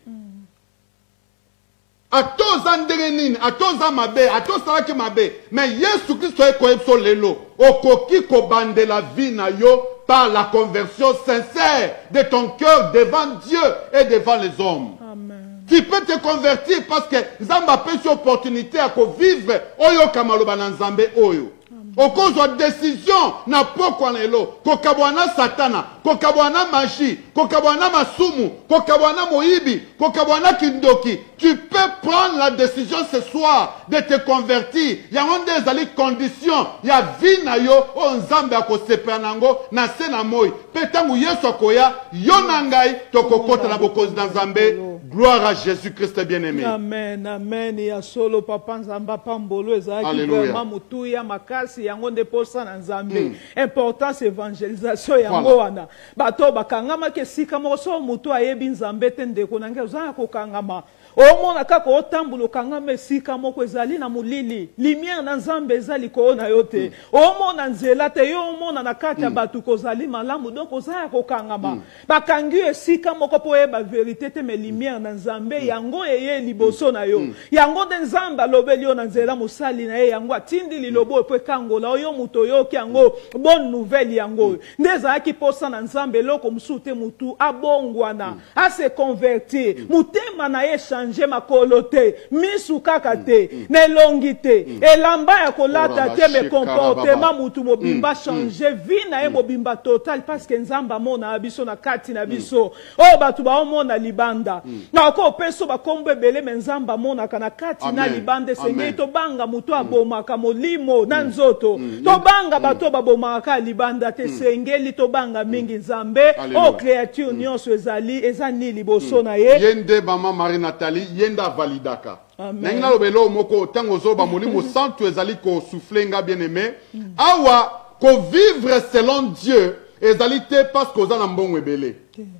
Atoza ndengenini, atoza mabe, atoza ki mabe, mais Yesu Kristo ekoyebso lelo, okoki kobande la vie na yo par la conversion sincère de ton cœur devant Dieu et devant les hommes. Amen. Tu peux te convertir parce que Zamba peut une opportunité à vivre oyo kamaloba na Nzambe oyo. Okozwa décision na pokwa lelo kokabwana satana kokabwana magie kokabwana masumu kokabwana moibi kokabwana kindoki. Tu peux prendre la décision ce soir de te convertir. Yango nde ezali condition ya vie na yo o Nzambe akosepela nango na se na moi. Pe tangu Yesu akoya yo na ngai tokokota na bokonzi na Nzambe Gloire à Jésus-Christ bien-aimé. Amen, amen. Ya solo papa nzamba pambolo ezaki Alléluia. vraiment mutuya makasi yango nde posa na nzambe. Importance évangélisation yango wana. Bato bakangama ke sika moko so mutu ayebi nzambe te ndeko nange ozana kokangama. Omona kaka otambulo kangama esika moko ezali na mulili. Lumière na nzambe ezali ko na yote. Omona nzela te yo omona na kati ya batu kozali malamu donc ozaya kokangama. Bakangi esika moko po yeba vérité te mais lumière na nzambe yango eye liboso na yo. Yango de nzambe alobeli yo na nzela musali na ye yango atindi lilobo po kangola oyo muto yo ki yango bonne nouvelle yango. Ndeza ki posa na nzambe loko musute mutu abongwana a se convertir. Mutema na ye changer makolo te, misu kaka te, nelongi te. Elamba ya kolata te me comportement mutu mobimba changer vie na ye mobimba total parce que nzamba mona abiso na kati na biso. O batu ba omona libanda. Na ko peso ba kombe bele menzamba mona kana kati na libanda senge to banga mutu abomaka molimo na nzoto. To banga bato babomaka libanda te sengeli to banga mingi nzambe. O créature nyonso ezali ezani liboso na ye. Yende mama Marie Nathalie yenda validaka. Nengna lobelo moko tango zoba molimo santo ezali ko soufflenga bien-aimé. Awa ko vivre selon Dieu ezali te parce que oza na mbongo ebele.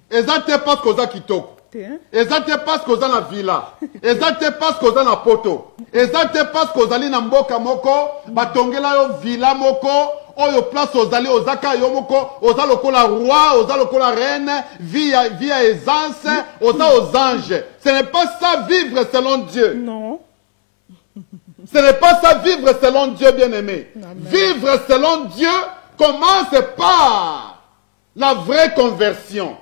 Ezali te parce que oza kitoko. Ezali te parce que oza na villa. Ezali te parce que oza na poto. Ezali te parce que ozali na mboka moko batongela yo villa moko oyo place ozali ozaka yo moko oza lokola roi, oza lokola reine, via aisance, oza aux anges. Ce n'est pas ça vivre selon Dieu. Non. Ce n'est pas ça vivre selon Dieu, bien-aimé. Vivre selon Dieu commence par la vraie conversion.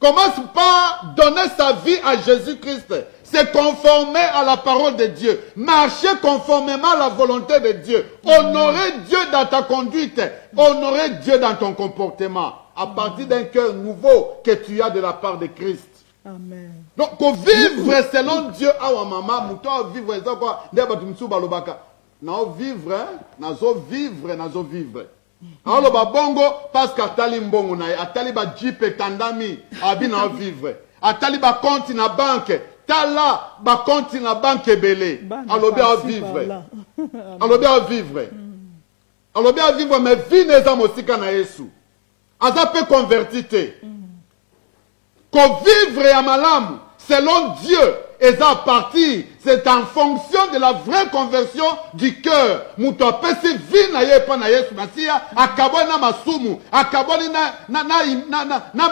Commence par donner sa vie à Jésus-Christ. Se conformer à la parole de Dieu. Marcher conformément à la volonté de Dieu. Honorer Dieu dans ta conduite. Honorer Dieu dans ton comportement. À partir d'un cœur nouveau que tu as de la part de Christ. Amen. Donc, pour vivre selon Dieu, awa mama, mouto vivre, c'est quoi? Ndeba tumsu balobaka. Nao vivre, nazo vivre. Alors, ba bongo, parce qu'atali mbongo na atali ba jipe tandami, abi na vivre. Atali ba compte na banque, tala ba compte na banque belé. Alors, bien vivre. Alors, bien vivre. Alors, bien vivre, mais vie n'est pas mosika na Yesu. Aza peut convertir. Qu'on vivre à malam, selon Dieu, et à partir, c'est en fonction de la vraie conversion du cœur. Mouto pesi vi na ye pa na Yesu Masia, akaboli na masumu, akaboli na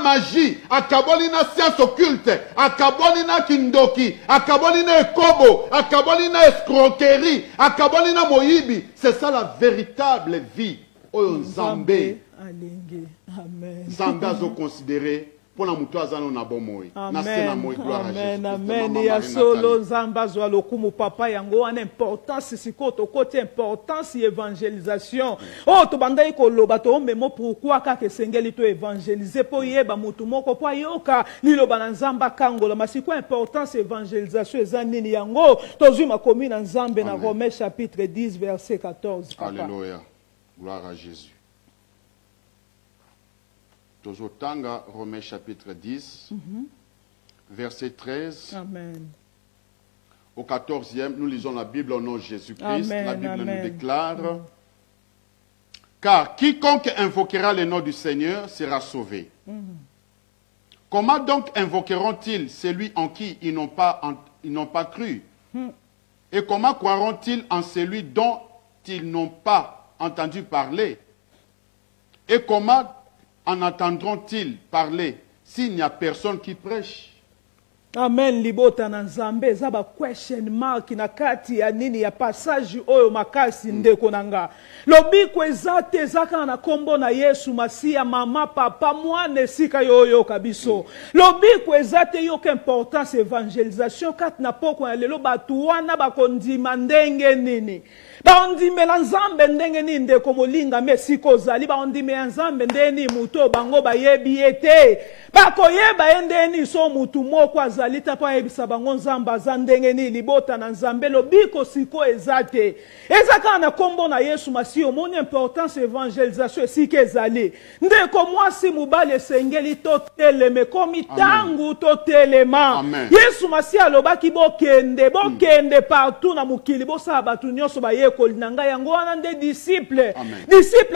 magie, akaboli na science occulte, akaboli na kindoki, akaboli na ekobo, akaboli na escroquerie, akaboli na moyibi. C'est ça la véritable vie. Oyo Nzambe. Amen. Nzambe azo considéré. Amen, amen. Ya solo nzamba zwa lokumu papa yango an importance sikoto côté importance évangélisation. Oh to bandai ko loba to memo pourquoi ka kesengeli to évangéliser po yeba mutu moko po yoka liloba na nzamba kangola masiko importance évangélisation ezanini yango tozwi makomi na nzambe na Romains chapitre 10 verset 14. Alléluia. Gloire à Jésus. Tozotanga, Romains chapitre 10, verset 13. Amen. Au 14e, nous lisons la Bible au nom de Jésus-Christ. La Bible nous déclare, car quiconque invoquera le nom du Seigneur sera sauvé. Comment donc invoqueront-ils celui en qui ils n'ont pas cru? Et comment croiront-ils en celui dont ils n'ont pas entendu parler? Et comment en entendront-ils parler s'il n'y a personne qui prêche? Amen. Libota na nzambe zaba question mark na kati ya nini ya passage oyo makasi ndeko nanga. Lobi kwezate zaka na kombo na Yesu Masia mama papa mwana sika yoyo kabiso. Lobi kwezate yo ke importance évangélisation kat na poko ya lelo batu wana bakondima ndenge nini. baondimela nzambe ndenge nini ndeko molinga mesiko ozali baondimela nzambe ndeni muto bango bayebi ye te bakoyeba ye ndeni so mutu moko azali ta mpo ayebisa bango nzambe aza ndenge nini libota na nzambe lobiko siko eza te eza kaka na kombo na yesu masihi omoni importance evangelisation esika ezali ndeko mwasi mobali esengeli totelema ekomi ntango totelema yesu masihi alobaki bokende partout na mokili bosala bato nyonso bayekoli na ngai yango wana nde disciple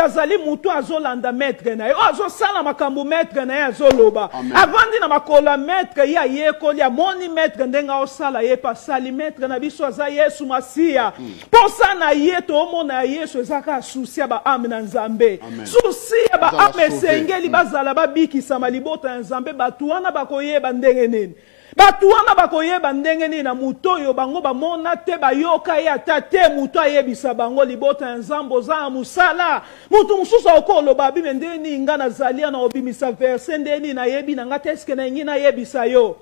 azali mutu azolanda maître na ye oyo azosala makambo maître na ye azoloba avandi na makolo ya maître ye ayekoli amoni maître ndenge aosala ye pasali maître na biso aza yesu masihi mposa na ye toomona ya yesu eza kaka susi ya baame na nzambe susi ya baame esengeli bazala babikisama libota ya nzambe bato wana bakoyeba ndenge nini bato wana bakoyeba ndenge nini na mutu oyo bango bamona te bayoka ye ata te mutu ayebisa bango libota ya nzambe oza na mosala mutu mosusu akoloba bime ndenge nini nga nazali na obimisa verse ndenge nini nayebi na nga te eske na ngi nayebisa yo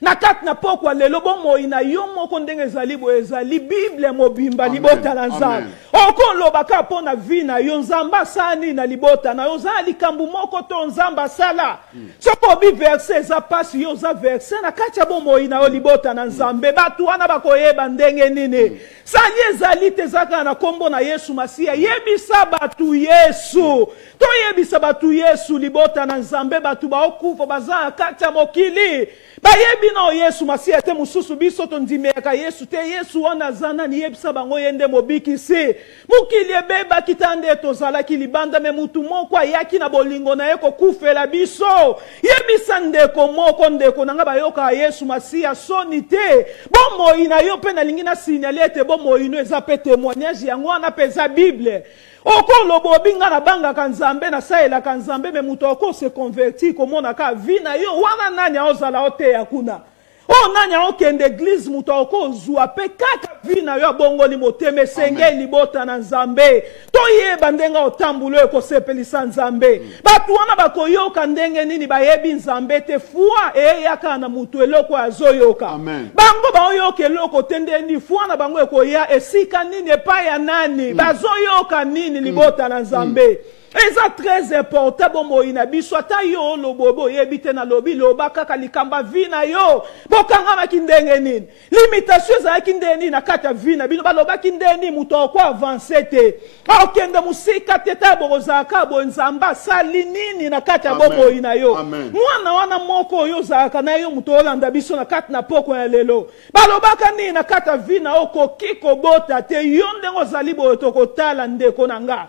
na kati na pokwa lelo bomoi na yo moko ndenge ezali boye ezali bible mobimba libota na nzambe okoloba kaka mpo na vi na yo nzambe asala nini na libota na yo oza na likambo moko to nzambe asala soki obi verse eza mpasi yo oza verse na kati ya bomoi na yo libota na nzambe bato wana bakoyeba ndenge nini sali ezali te eza kaka na kombo na yesu masihi yebisa bato yesu toyebisa bato yesu libota na nzambe bato baokufa baza na kati ya mokili bayebi na yesu masihi ete mosusu biso tondimeyaka yesu te yesu wana aza nani yebisa bango ye nde mobikisi mokili ebebaki ta nde tozalaki libanda me mutu moko ayaki na bolingo na ye kokufela biso yebisa ndeko moko ndeko nanga bayokaka yesu masihi soni te bomoi na yo mpe nalingi nasinyale ete bomoi no eza mpe témoignage yango wana mpe eza bible okoloba obinga na bangaka nzambe nasalelaka nzambe me mutu akose converti komonaka vi na yo wana nani aozala oteya kuna o nani aokende eglize mutu akozwa mpe kaka vi na yo abongoli motema esengeli libota na nzambe toyeba ndenge otambula oyo ekosepelisa nzambe bato wana bakoyoka ndenge nini bayebi nzambe te fwa eyeyaka na mutu eloko azoyoka bango baoyoka eloko te ndeni fwa na bango ekoya esika nini epai ya nani bazoyoka nini libota na nzambe eza très important bomoi na biso ata yo olobobo oyebi te na lobi loba kaka likamba vi na yo bokangamaki ndenge nini limitation ezalaki ndenge nini na kati ya vi na bino balobaki ndenge nini mutu akoko avanse te okende mosika te ta bokozalaka boye nzambe asali nini na kati ya bomoi na yo mwana wana moko oyo ozalaka na yo mutu olanda biso na kati na poko ya lelo balobaka nini na kati ya vi na yo okoki kobota te yo ndenge ozali boye tokotala ndeko na nga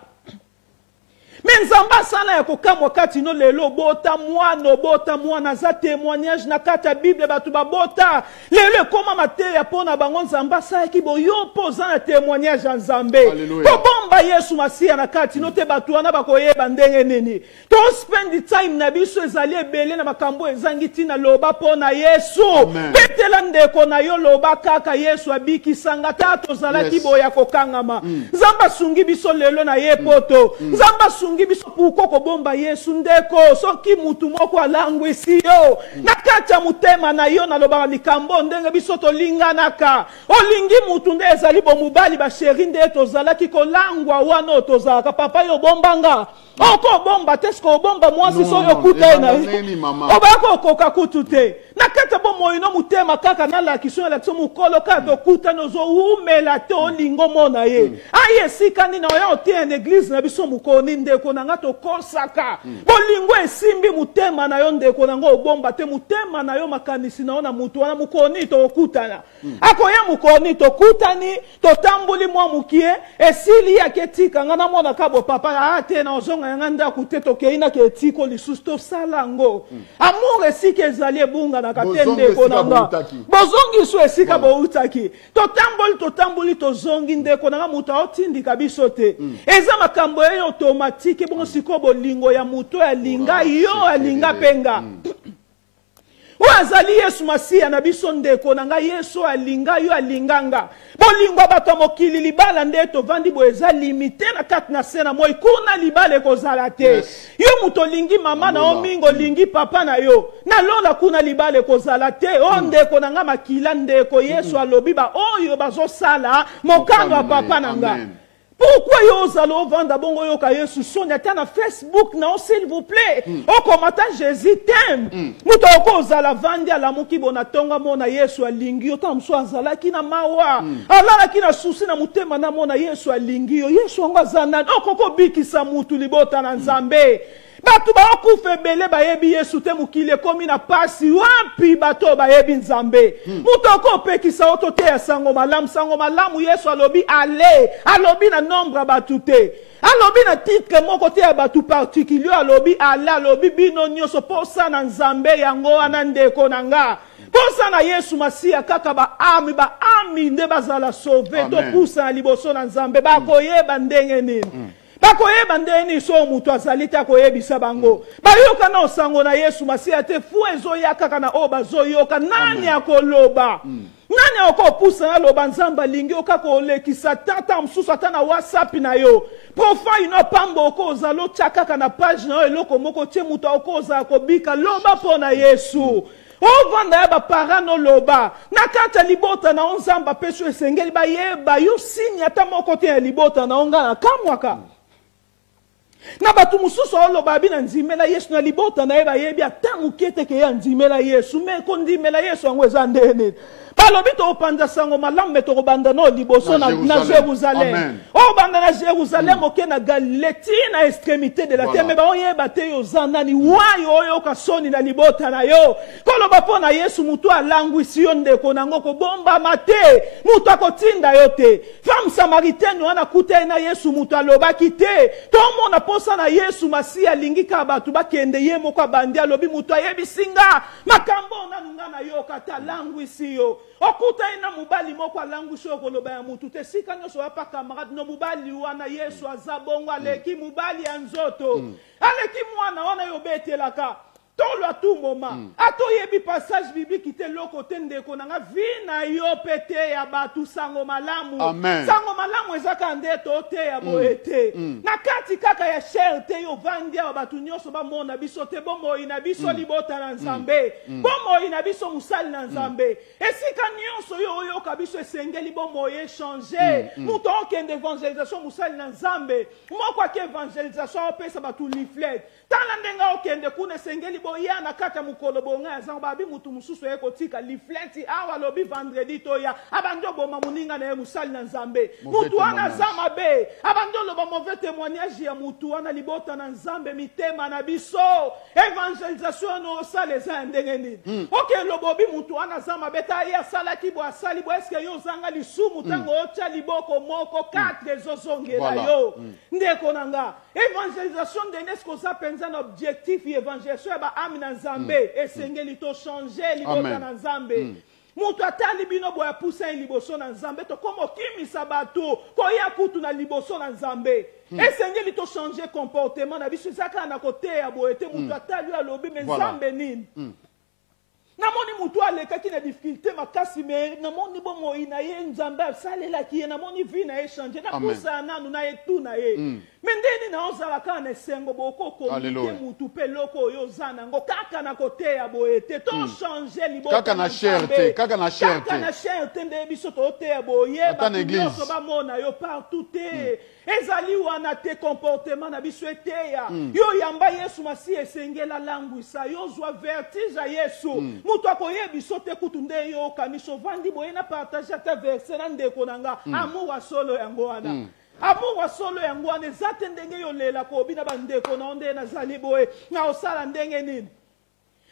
mais nzambe asala ya kokamwa kati no lelo obota mwana aza témoignage na kati ya bible bato babota lelo ekoma mateya mpo na bango nzambe asalaki boyo mpo oza na témoignage ya nzambe kobomba yesu masihi na kati no te bato wana bakoyeba ndenge nini tospendi time na biso ezali ebele na makambo ezangi ntina loba mpo na yesu betela ndeko na yo loba kaka yesu abikisanga ta tozalaki boye ya kokangama nzambe asungi biso lelo na ye poto nzambe asungi biso puko kobomba yesu ndeko soki mutu moko alangwisi yo na kati ya motema na yo nalobaka likambo ndenge biso tolinganaka olingi mutu nde ezali bomobali basheri nde tozalaki kolangwa wana tozalaka papa yo bombanga okobomba te siko obomba mwasi soki okuta ye na ye obaka okoka kutu te na kati ya bomoi no motema kaka nalakiso nalakiso mokolo kaka tokutani ozowumela te olingo mona ye aye esika nini oya oteya na eglize na biso mokoni ndeko na nga tokosaka bolingo esimbi motema na yo ndeko na nga obomba te motema na yo makanisi na yo na mutu wana mokoni tokutana akoya mokoni tokutani totamboli mwa mokie esili yake etika nga namona ka bopapa ate na ozonga yanga ndako te tokei naka etiko lisusu tosala yango amour esika ezali ebunga na kate ndeko na nga bozongi so esika boutaki totamboli tozongi ndeko na nga mutu aotindika biso te eza makambo eyo automatique bongo siko bolingo ya mutu alinga yo alinga penga oyo azali Yesu Masiya na biso ndeko na nga Yesu alinga yo alinganga bolingwa bato mokili libala ndeto vandi bo eza limité na kati na sena moi kuna libala kozala te yo muto lingi mama na omingo lingi papa na yo na lola kuna libala kozala te o ndeko na nga makila ndeko Yesu alobi ba oyo bazosala mokano wa papa na nga. Pourquoi vous allez vendre bongo yoka Yesu soni ata na Facebook non s'il vous plaît. Au commentaire Jésus t'aime. Mutoko ozala vandi ala muki bona tonga mona Yesu alingi ota mso azala kina mawa. Alala kina susi na mutema na mona Yesu alingi yo. Yesu ngo azana okoko bikisa mutu libota na Nzambe. Batu ba okufa ebele bayebi Yesu te mukile komi na pasi wapi bato bayebi Nzambe mutoko opekisa oto te ya sango malamu Yesu alobi ale alobi na nombre batu te alobi na titre moko te ya batu particulier alobi ale alobi bino nyonso posa na Nzambe yango wana ndeko na nga posa na Yesu Masiya kaka ba ami nde bazala sauver to pusa na liboso na Nzambe bakoyeba ndenge nini bakoyeba ndeni so mutu azali te akoyebisa bango bayoka na osango na Yesu Masiya te fu ezoyaka kana o bazoyoka nani akoloba nani akopusa na loba Nzambe alingi oka kolekisa tata msusu ata na WhatsApp na yo profile ino pambo okozala otyaka na page na yo eloko moko tie mutu akozala kobika loba mpo na Yesu ovanda ya bapara no loba na kata libota na Nzambe apeso esengeli bayeba yo signe ata moko te ya libota na onga na kamwaka na batu mususu oloba bina nzimela Yesu na libota na eba yebi ata mukete ke ya nzimela Yesu me kondimela Yesu yango eza ndene balobi to opanda sango malamu me to kobanda no liboso na Jérusalem o banda na Jérusalem oke na Galilée na extrémité de la terre me ba oyeba te yo zandani wayo oyo kasoni na libota na yo koloba po na Yesu mutu alangwisi yo ndeko nango ko bomba mate mutu akotinda yo te femme samaritaine wana kuta na Yesu mutu alobaki te to mona posa na Yesu Masiya lingi ka batu bakende ye moko bandi alobi mutu ayebi singa makambo na nunga na yo kata langwisi yo okuta ina mubali moko alangwisi yo koloba ya mutu te sika nyonso apa camarade no mubali wana Yesu azabongo aleki mubali ya nzoto aleki mwana wana yo betelaka tolo à tout moment ato yebi passage biblique te loko te ndeko nanga vina yo pete ya batu sango malamu sango malamu ezaka ndeto te ya boete na kati kaka ya cher te yo vandia wa batu nyonso ba mona biso te bomo ina biso libota na Nzambe bomo ina biso musali na Nzambe esika nyonso yo oyo kabiso esengeli bomo ye changer muto okende evangelisation musali na Nzambe moko ke evangelisation opesa batu leaflet tala ndenga okende kuna esengeli ya na kata mukolo bonga azango babi mutu mususu ekotika leaflet awa lobi vendredi toya abando boma muninga na musali na Nzambe mutu ana zama be abando loba mauvais témoignage ya mutu ana libota na Nzambe mitema na biso evangelisation no sale za ndenge nini okay lobobi mutu ana zama beta ya sala kibo asali bo eske yo zanga lisumu tango ocha liboko moko 4 zozongela yo ndeko nanga evangelisation de nesko za penza na objectif evangelisation ba amina Nzambe esengeli to changer libota na Nzambe mutu atali bino boya pousa liboso na Nzambe to komo kimisa bato ko ya kutu na liboso na Nzambe esengeli to changer comportement na biso zaka na kote ya boete mutu atali alobi me Nzambe nini namoni mutu alekaki na difficulté makasi me namoni bomo ina ye Nzambe asalelaki ye namoni vie na ye changer na kusa nanu na ye tu na ye mendeni na ozala kana sengo boko komite mutu pe loko oyo zana ngo kaka na kote ya boete to changer liboko kaka na cherté kaka na cherté nde biso to te ya boye ba nyonso ba mona yo partout te ezali wana te comportement na biso eteya yo yamba Yesu Masiya esengela langwisa yo zwa vertige Yesu mutu akoyebiso te kutu nde yo kamiso vandi boye na partage ta verset na ndeko nanga amour wa solo yango wana amour wa solo yango wana ezate ndenge yo lela ko bina bandeko na onde na zali boye na osala ndenge nini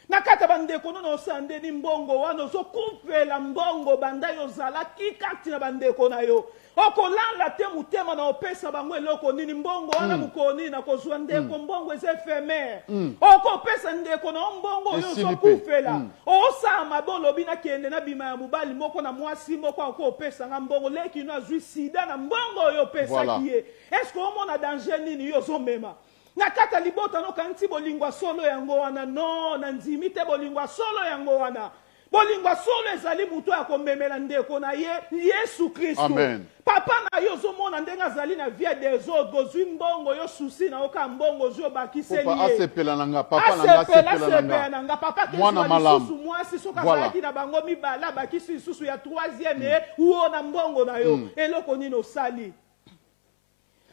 na kata bandeko no osande ni mbongo wana ozokufela mbongo banda yo zala kikati na bandeko na yo okolala te mutema na opesa bango eloko nini mbongo wana mukoni na kozwa ndeko mbongo eze éphémère okopesa ndeko na mbongo yo ozokufela osama bolobi na kende na bima ya mubali moko na mwasi moko akopesa nga mbongo leki no azwi sida na mbongo yo pesa kiye est-ce que omona danger nini yo zomema na kata libota no kanti bolingwa solo yango wana no na nzimi te bolingwa solo yango wana bolingwa solo ezali mutu ya komemela ndeko na ye Yesu Kristo. Amen. Papa na yo zomona ndenga azali na vie des autres gozwi mbongo yo susi na oka mbongo zo bakiseli ye asepela nanga papa nanga asepela nanga papa mwana malamu mwasi soka zalaki na bango mibala bakisi susu ya troisième uo na mbongo na yo eloko nino sali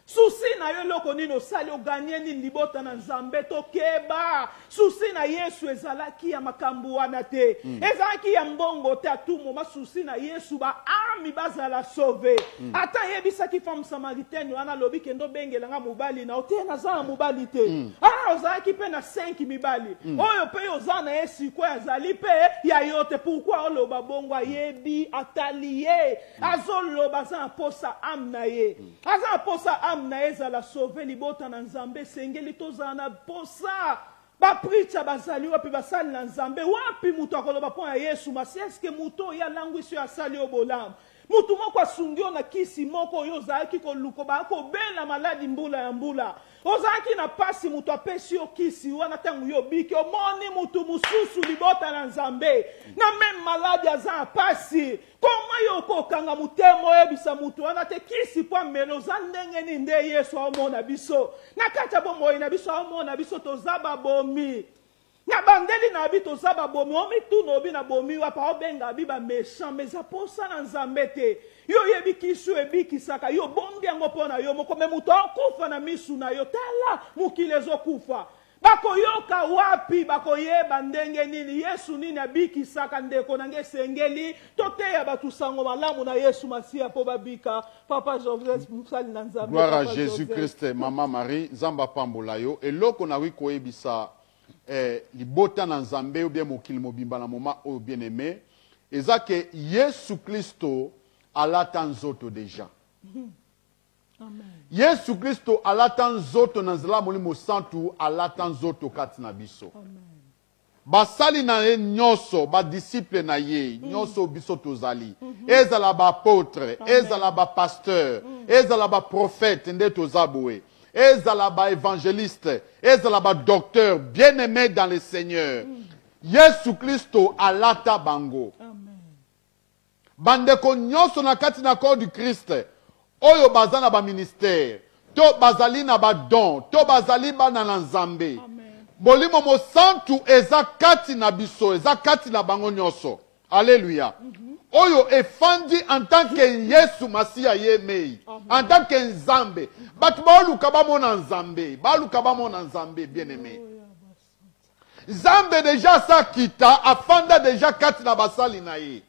susi na yo eloko nini osali oganye nini libota na Nzambe tokeba susi na Yesu ezalaki ya makambo wana te ezalaki ya mbongo te atumo masusi na Yesu ba ami bazala sauvé ata yebisaki femme samaritaine wana lobi kendo bengelanga mobali na ote na za mobali te ozalaki pe na 5 mibali oyo pe ozana Yesu ko azali pe ya yote pourquoi oloba bongo yebi ataliye azoloba za posa amna ye aza posa amna ezala sauvé libota na Nzambe sengeli tozana posa ba preacher bazali wapi basali na Nzambe wapi mutu akoloba po ya Yesu masi eske mutu ya langwiso ya sali obolam mutu moko asungio na kisi moko oyo zaki koluko ba ko bela maladi mbula ya mbula ozaki na pasi mutu apesi yo kisi wana tangu yo biki omoni mutu mususu libota na Nzambe na même maladi aza pasi koma yo kokanga mutemo ebisa mutu wana te kisi po melo za ndenge ni nde Yesu omona biso na kacha bomo ina biso omona biso tozaba bomi na bandeli na bi tozaba bomi omi tu no bi na bomi wa pa obenga bi ba méchant mais aposa na Nzambe te yo yebi kisu ebi kisaka yo bombi yango pona yo moko me mutu akufa na misu na yo tala mukile zo kufa bako yoka wapi bako yeba ndenge nini Yesu nini abikisaka ndeko nange sengeli toteya batu sango malamu na Yesu Masia po babika papa Joseph musali na Nzambe gloire à Jésus Christ maman Marie Nzamba pambola yo eloko na wiko ebisa libota na Nzambe ou bien mokili mobimba na moma o bien aimé ezake Yesu Kristo alata nzoto déjà. Amen. Yesu Kristo alata nzoto na nzela molimo santu alata nzoto kati na biso. Amen. Basali na ye nyonso ba disciple na ye nyonso biso tozali ezala ba apôtre ezala ba pasteur ezala ba prophète nde tozaboe ezala ba évangéliste ezala ba docteur bien-aimé dans le Seigneur Yesu Kristo alata bango. Amen. Bandeko nyonso na kati na corps du Christ oyo bazana ba ministère to bazali na ba don to bazali bana na Nzambe bolimo mosantu eza kati na biso eza kati na bango nyonso alléluia oyo efandi en tant que Yesu Masia yemei en tant que Nzambe batu baluka bamona Nzambe baluka bamona Nzambe bien aimé Nzambe déjà sa kita afanda déjà kati na basali na ye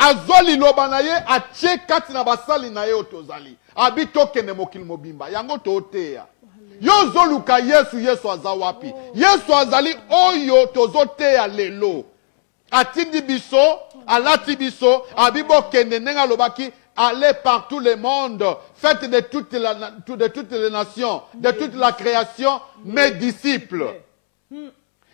azoli loba na ye atie kati na basali na ye otozali abi tokende mokili mobimba yango toteya yo zoluka Yesu aza wapi Yesu azali oyo tozoteya lelo atindi biso alati biso abi bokende nenga lobaki allez par tout le monde faites de toutes les nations de toute la création mes disciples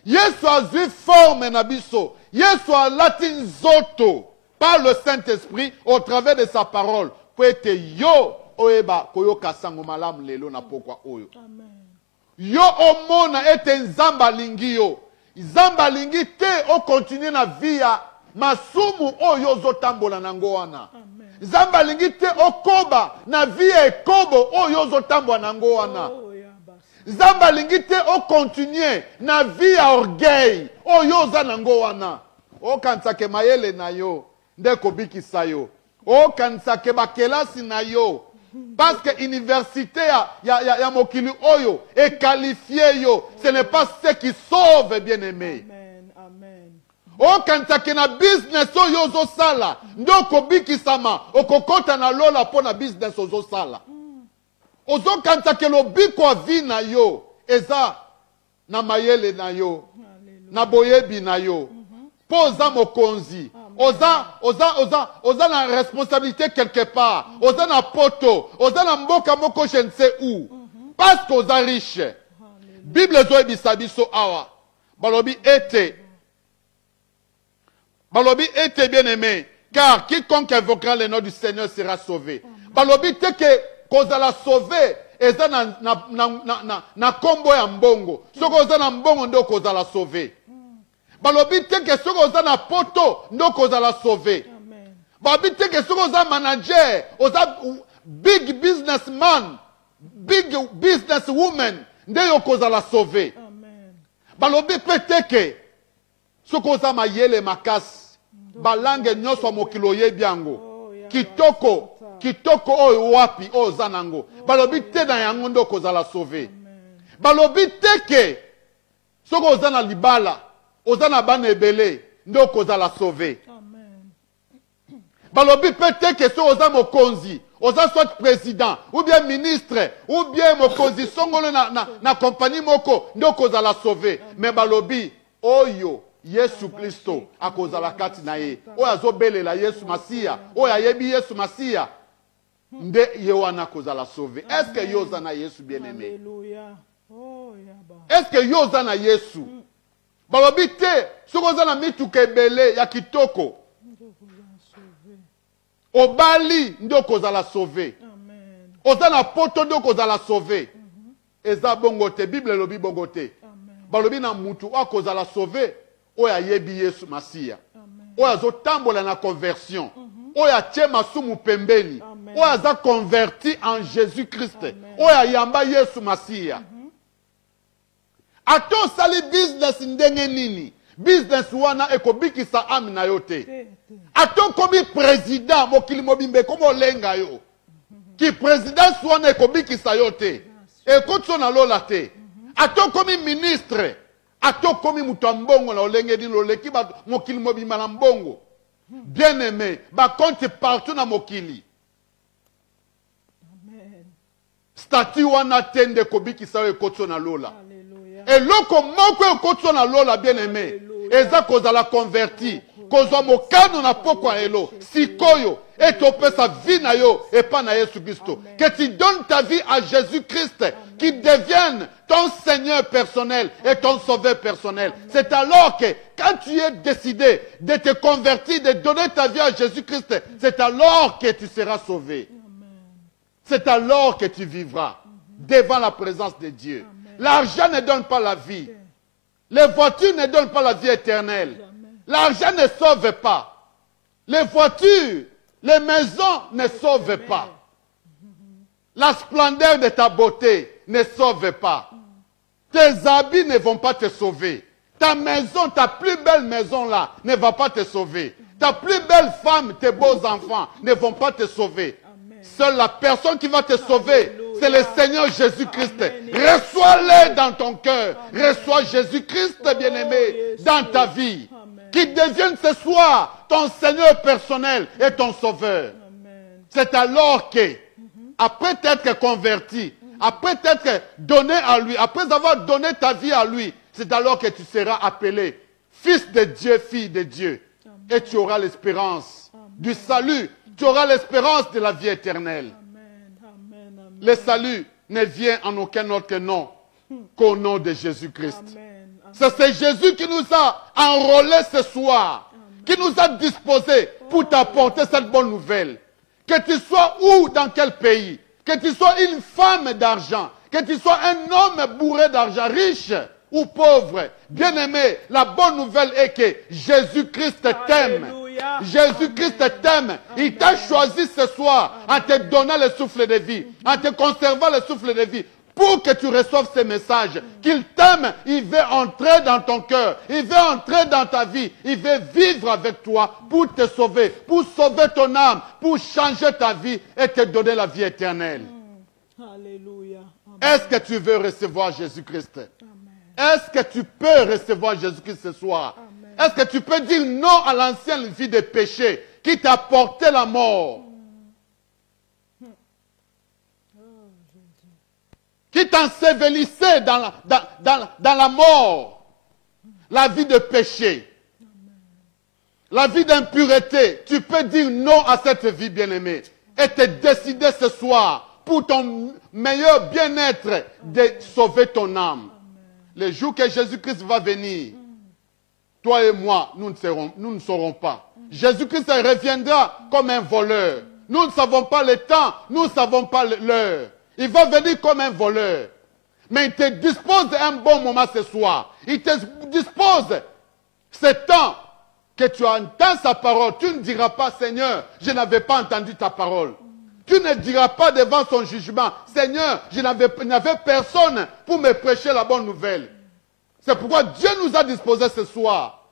Yesu azwi forme na biso Yesu alati nzoto par le Saint-Esprit au travers de sa parole pour être yo oeba koyoka sango malamu lelo na pokwa oyo Amen. yo omona ete Nzamba lingi yo Nzamba lingi te o continue na via masumu oyo zotambola nango wana Nzamba lingi te okoba na via ekobo oyo zotambola nango wana Nzamba lingi te o continue na via orgueil oyo za nango wana o kansake mayele na yo ndeko bikisa yo o kansake bakelasi na yo parce que université ya mokili oyo est qualifié yo ce n'est pas ce qui sauve bien aimé Amen. Amen. o kansake na business oyo ozosala ndoko bikisama okokota na lola po na business ozosala ozo kansake lobiko vi na yo eza na mayele na yo na boyebi na yo po oza mokonzi oza na responsabilité quelque part oza na poto oza na mboka moko je ne sais où parce que oza riche Bible zoyebisa biso awa balobi ete bien aimé car quiconque invoquera le nom du Seigneur sera sauvé balobi te que kozala sauvé eza na kombo ya mbongo. Soko oza na mbongo ndo kozala sauvé. Balobi te ke soko oza na poto ndo kozala sauvé. Balobi te ke soko oza manager, oza big businessman, big businesswoman, nde yo kozala sauvé. Balobi pe te ke soko oza mayele makasi, balange nyonso mokilo yebi yango. Kitoko oyo wapi oza nango. Balobi te na yango ndo kozala sauvé. Balobi te ke soko oza na libala, oza na bana ebele ndo kozala sauvé. Balobi pe te ke soko oza mokonzi, oza soit président ou bien ministre ou bien mokonzi songolo na compagnie moko ndo kozala sauvé. Mais balobi oyo Yesu Kristo akozala kati na ye. Oyo azobelela Yesu Masiya, oyo ayebi Yesu Masiya, nde ye wana kozala sauvé. Est-ce que yoza na Yesu bien-aimé? Est-ce que yoza na Yesu? Balobi te, soko oza na mituka ebele ya kitoko, obali ndo kozala sauvé. Oza na poto ndo kozala sauvé. Eza bongo te, Bible elobi bongo te. Balobi na mutu akozala sauvé, oyo ayebi Yesu Masiya. Oyo azotambola na conversion. Oyo atie masumu pembeni. Oyo aza converti en Jésus-Christ. Oyo ayamba Yesu Masiya. Ato sali business ndenge nini? Business wana ekobikisa ami na yo te. Ato komi président mokili mobimbe komo lenga yo. Ki présidence wana ekobikisa yo te. Ekotso na lola te. Ato komi ministre. Ato komi mutu mbongo na olenge di loleki ba mokili mobimba na mbongo. Bien aimé, ba compte partout na mokili. Statut wana tende kobikisa yo ekotso na lola. Et loko moko ekotso na lola bien aimé. Eza kozala converti. Kozwa mokano na pokwa elo. Sikoyo. Et topé sa vie na yo. Et pas na Yesu Christo. Que tu donnes ta vie à Jésus-Christ. Qui devienne ton Seigneur personnel et ton Sauveur personnel. C'est alors que quand tu es décidé de te convertir, de donner ta vie à Jésus-Christ, c'est alors que tu seras sauvé. C'est alors que tu vivras devant la présence de Dieu. L'argent ne donne pas la vie. Les voitures ne donnent pas la vie éternelle. L'argent ne sauve pas. Les voitures, les maisons ne sauvent pas. La splendeur de ta beauté ne sauve pas. Tes habits ne vont pas te sauver. Ta maison, ta plus belle maison là, ne va pas te sauver. Ta plus belle femme, tes beaux enfants ne vont pas te sauver. Seule la personne qui va te sauver, c'est le Seigneur Jésus-Christ. Reçois-le dans ton cœur. Reçois Jésus-Christ, bien-aimé, dans ta vie. Qu'il devienne ce soir ton Seigneur personnel et ton Sauveur. C'est alors que, après t'être converti, après t'être donné à lui, après avoir donné ta vie à lui, c'est alors que tu seras appelé fils de Dieu, fille de Dieu. Et tu auras l'espérance du salut. Tu auras l'espérance de la vie éternelle. Le salut ne vient en aucun autre nom qu'au nom de Jésus-Christ. C'est Jésus qui nous a enrôlés ce soir, qui nous a disposés pour t'apporter cette bonne nouvelle. Que tu sois où, dans quel pays, que tu sois une femme d'argent, que tu sois un homme bourré d'argent, riche ou pauvre, bien-aimé, la bonne nouvelle est que Jésus-Christ t'aime. Jésus-Christ t'aime. Il t'a choisi ce soir en te donnant le souffle de vie, en te conservant le souffle de vie, pour que tu reçoives ce message. Qu'il t'aime, il veut entrer dans ton cœur, il veut entrer dans ta vie, il veut vivre avec toi pour te sauver, pour sauver ton âme, pour changer ta vie et te donner la vie éternelle. Alléluia. Est-ce que tu veux recevoir Jésus-Christ? Est-ce que tu peux recevoir Jésus-Christ ce soir? Est-ce que tu peux dire non à l'ancienne vie de péché qui t'a porté la mort? Qui t'ensevelissait dans la mort, la vie de péché, la vie d'impureté. Tu peux dire non à cette vie, bien-aimée, et te décider ce soir, pour ton meilleur bien-être, de sauver ton âme. Le jour que Jésus-Christ va venir, toi et moi, nous ne saurons pas. Jésus-Christ reviendra comme un voleur. Nous ne savons pas le temps, nous ne savons pas l'heure. Il va venir comme un voleur. Mais il te dispose un bon moment ce soir. Il te dispose ce temps que tu entends sa parole. Tu ne diras pas, Seigneur, je n'avais pas entendu ta parole. Tu ne diras pas devant son jugement, Seigneur, je n'avais personne pour me prêcher la bonne nouvelle. C'est pourquoi Dieu nous a disposé ce soir.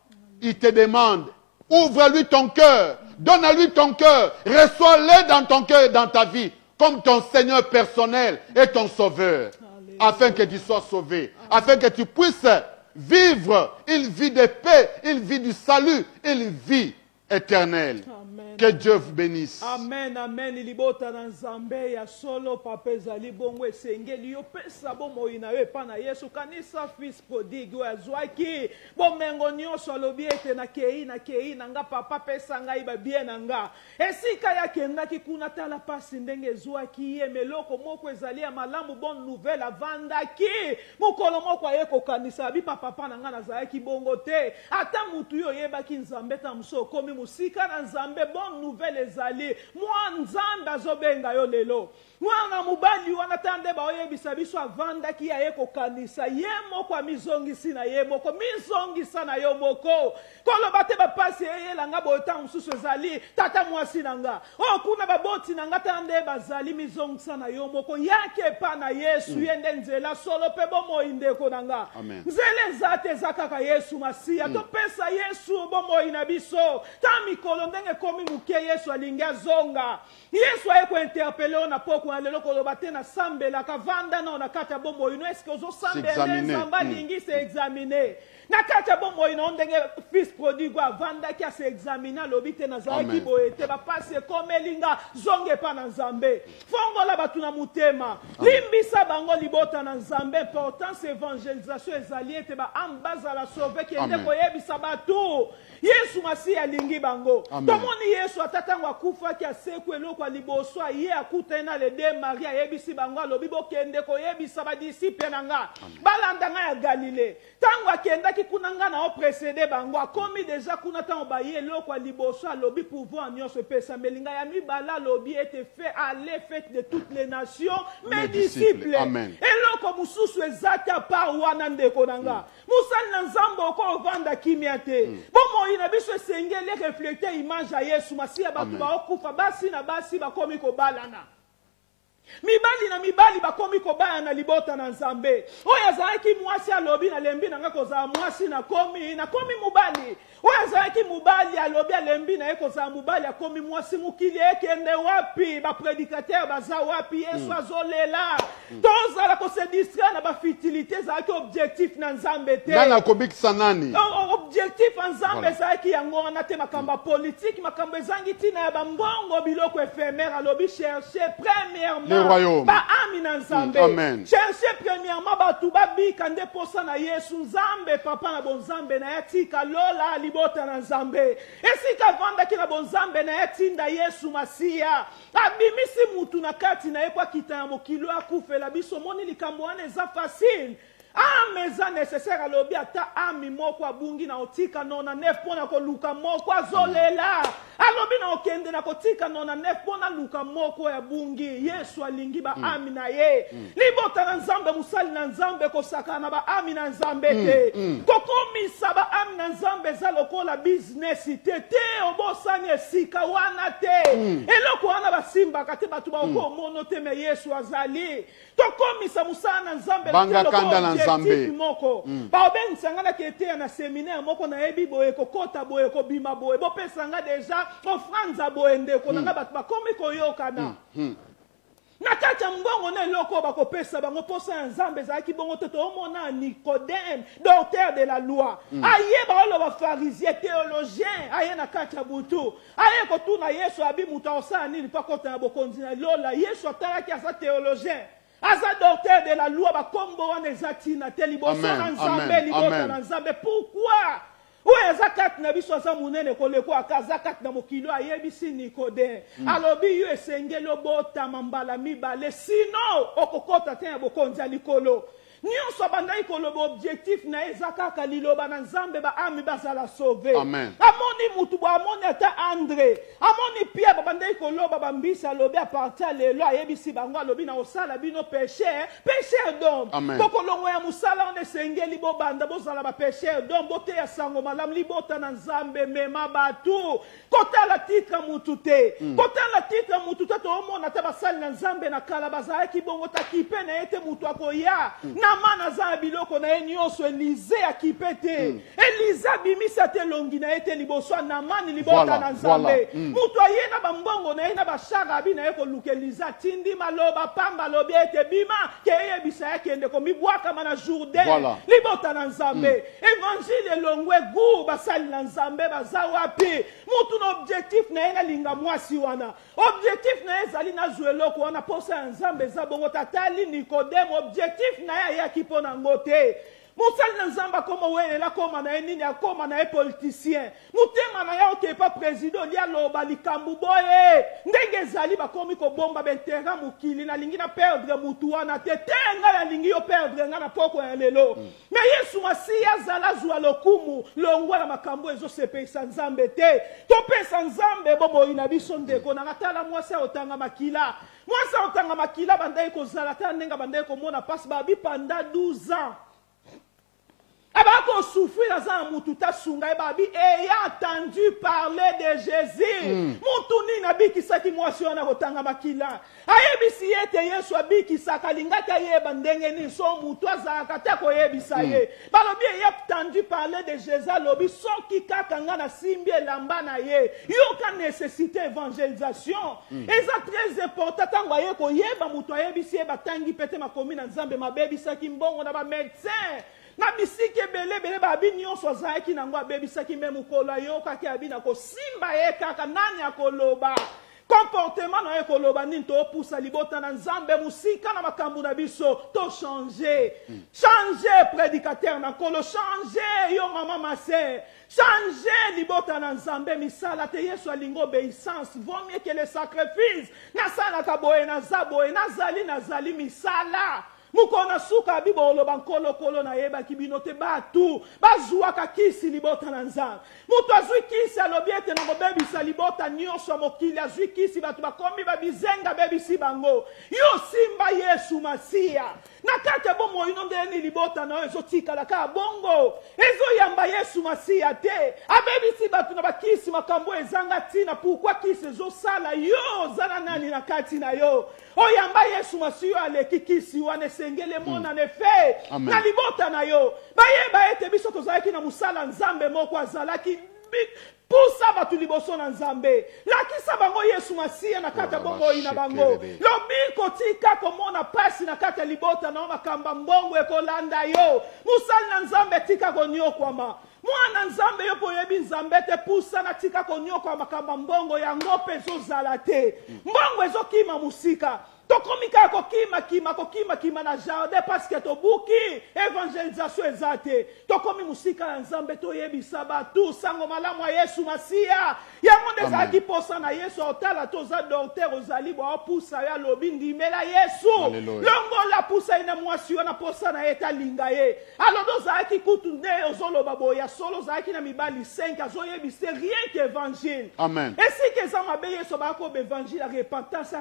Il te demande, ouvre-lui ton cœur, donne à lui ton cœur, reçois-le dans ton cœur et dans ta vie, comme ton Seigneur personnel et ton Sauveur, afin que tu sois sauvé, afin que tu puisses vivre une vie de paix, une vie du salut, une vie éternelle. Amen. Que Dieu vous bénisse. Amen, amen. Ilibota na nzambe ya solo papeza libongo esengeli yo pesa bomo inawe pana Yesu kanisa fils prodigue wa zwaki bomengo nyonso alobi ete na kei na nga papa pesa ngai ba bien na nga esika ya kendaki kuna tala pasi ndenge zwaki ye meloko moko ezali ya malamu bonne nouvelle avandaki mukolo moko ayeko kanisa bi papa na nga nazalaki bongo te ata mutu yo yebaki nzambe ta muso komi musika na nzambe bonne nouvelle ezali mwa nzambe azobenga yo lelo mwana mubali wana tande baoyebisa biso avandaki ayeko kanisa ye moko amizongisi na ye moko mizongisa na yo moko koloba te bapasi eyelanga boyota mosusu ezali tata mwasi na nga oyo kuna baboti na nga tande bazali mizongisa na yo moko yake epa na Yesu ye nde nzela solo mpe bomoi ndeko na nga nzela eza te eza kaka Yesu masiya topesa Yesu bomoi na biso ta mikolo ndenge komi muke Yesu alingi azonga Yesu ayekuinterpele o na poko na lelo koloba te na sambelaka vanda na na kati ya bomoi no eske ozosambela nzambe alingi se examine na kati ya bomoi na ndenge fils prodigue avandaki ase examine alobi te nazalaki boye te bapasi ekomelinga zonge pa na nzambe fongola bato na motema limbisa bango libota na nzambe importance évangélisation ezali ete baame bazala sauve kende koyebisa bato Yesu masi alingi bango tomoni Yesu atatango akufaki aseku eloko liboso aye akuta na le de Maria yebisi bango alobi bokende koyebisa ba disciple na nga balanda nga ya Galilée tango akendaki kuna nga na o précéder bango akomi déjà kuna tango baye eloko liboso alobi pouvoir nyonso pesa melinga ya mibala alobi ete fait aller fête de toutes les nations mes disciples eloko mususu ezata par wana ndeko na nga musali na nzambe oko vanda kimia te bomo ina biso esengeli refléter image ya Yesu masiya bato baokufa basi na basi bakomi kobalana mibali na mibali bakomi kobalana libota na nzambe oyo azalaki mwasi alobi na lembi na nga kozala mwasi na komi mubali oyo azalaki mubali alobi alembi na ye kozala mubali akomi mwasi mokili ekende wapi baprédicateur baza wapi Yesu azolela tozala kose distraire na bafutilité ezalaki objectif na nzambe te nani akobikisa nani objectif ya nzambe ezalaki yango wana te makambo politique makambo ezangi ntina ya bambongo biloko éphémère alobi chercher premièrement baami na nzambe chercher premièrement bato babika nde posa na Yesu nzambe papa na bonzambe na yatika lola libota na nzambe esika vandaki na bonzambe na yatinda Yesu masiya abimisi mutu na kati na ye kwa kita ya mokilo akufela biso moni likambo wana eza facile ame eza nécessaire alobi ata ami moko abungi na otika 99 mpona koluka moko azolela alobi na okende na kotika 99 mpona luka moko ya bungi Yesu alingi baami na ye libota na nzambe musali na nzambe kosaka na baami na nzambe te kokomisa baami na nzambe eza lokola business te obosani esika wana te eloko wana basimbaka te bato baokomono te me Yesu azali tokomisa musala na nzambe objectif moko baobengisanga na kete na séminaire moko na yebi boye kokota boye kobima boye bopesanga déjà ofranza boye ndeko nanga bato bakomi koyokana na kati ya mbongo na eloko bakopesa bango posa ya nzambe ezalaki bongo te toomona Nicodème docteur de la loi aye baoloba pharisien théologien aye na kati ya butu aye kotuna Yesu abi mutu aosala nini mpo akota na bokonzi na lola Yesu atalaki aza théologien aza docteur de la loi bakombo wana eza ntina te liboso na nzambe libota na nzambe pourquoi oyo eza kati na biso aza monene kolekwaka aza kati na mokilo ayebisi Nicodème alobi yo esengeli obotama mbala mibale sino okokota te ya bokonzi ya likolo nyonso bandai koloba objectif na ezakaka liloba na nzambe ba ami bazala sauver. Amen. Amoni mutu bo amoni ata André, amoni Pierre bandai koloba bambisa lobi a partir lelo ayebisi bango lobi na osala bino péché d'homme. Amen. Kokolongo ya musala on esengeli bo banda bozala ba péché d'homme bote ya sango malam libota na nzambe mema batu. Kota la titre mutu te. Kota la titre mutu te to omona ta basali na nzambe na kala bazala ki bongo ta kipe na ete mutu akoya. Na mana za biloko na nyonso Elize akipe te. Elize bimisa te longi na ete liboso na mani libota na nzambe. Mutu ayena bambongo na ena bashaka abi na eko luke Elize tindi maloba pamba lobi ete bima ke yebisa yake ndeko mibwaka mana Jourdain. Libota na nzambe. Évangile longwe gu basali na nzambe baza wapi. Mutu no objectif na ena linga mwasi wana. Objectif na ezali na zueloko wana posa ya nzambe za bongo tatali Nikodemo objectif na ya kipo na ngote. Musali na nzamba koma welela koma na nini akoma na politicien. Mutema na ya okepa président lia loba likambu boye. Ndenge zali bakomi ko bomba bentera mukili na lingi na perdre mutu wana te tenga ya lingi yo perdre nga na poko ya lelo. Me Yesu Masiya zala zwa lokumu longwa na makambo ezo sepesa nzambe te. To pesa nzambe bobo ina biso ndeko na ngatala mwasa otanga makila. Mwasa otanga makila bandai ko zala ta nenga bandai ko mona passe babi panda 12 ans. Abako souffrir dans mututa sunga babi ayant entendu parler de Jésus. Mutuni na biki saki mwasi wana kotanga makila. Ayebisi yete Yesu abiki sakalingata yeba ndenge ni so mutu azaka te ko yebisa ye. Balobi ayant entendu parler de Jésus lobi soki kaka nga na simbi elamba na ye. Yoka nécessité évangélisation. Eza très important tango ye ko yeba mutu ayebisi yeba tangi pete makomi na nzambe mabebi saki mbongo na ba médecin. Na bisiki bele babi nyonso zaki na ngwa bebisaki memu kola yo kaki abina ko simba ye kaka nani akoloba comportement na ekoloba nini to poussa libota na nzambe musika na makambu na biso to changer prédicateur na kolo changer yo mama mase changer libota na nzambe misala te Yesu alingo obéissance vaut mieux que le sacrifice na sala kaboye na zaboye nazali misala. Mukona suka bibo oloba nkolo na yeba kibinote batu bazua kakisi libota na nzambe mutu azui kisi alobiete na mobebisa libota nyonso mokili azui kisi batu bakomi babizenga bebisi bango yo simba Yesu Masiya na kate bomo inondeni libota na ezo tikala ka bongo ezo yamba Yesu Masiya te abebisi batu na bakisi makambo ezanga tina pourquoi kisi ezo sala yo zana nani na kati na yo oyamba Yesu Masiya aleki kisi wane sengele mona nefe na libota na yo bayeba ete biso tozalaki na musala nzambe moko azalaki pusa batu liboso na nzambe lakisa bango Yesu Masiya na kata bongo ina bango lobiko tika komona pasi na kata libota na makamba mbongo ekolanda yo musala na nzambe tika konyokwama mwana nzambe yo poyebi nzambe te pusa na tika konyokwama makamba mbongo ya ngope ezozala te mbongo ezokima musika tokomika kokima na jardin parce que tobuki évangélisation ezate tokomi musika ya nzambe toyebisa batu sango malamu ya Yesu Masiya yango ndezalaki posa na Yesu otala toza docteur ozali bo pusa ya lobi ndimela Yesu longola pusa ina mwasi wana posa na eta linga ye alo dozalaki kutu nde ozoloba boya solo zalaki na mibali 5 azoyebise rien que évangile amen esi ke za mabe Yesu bako évangile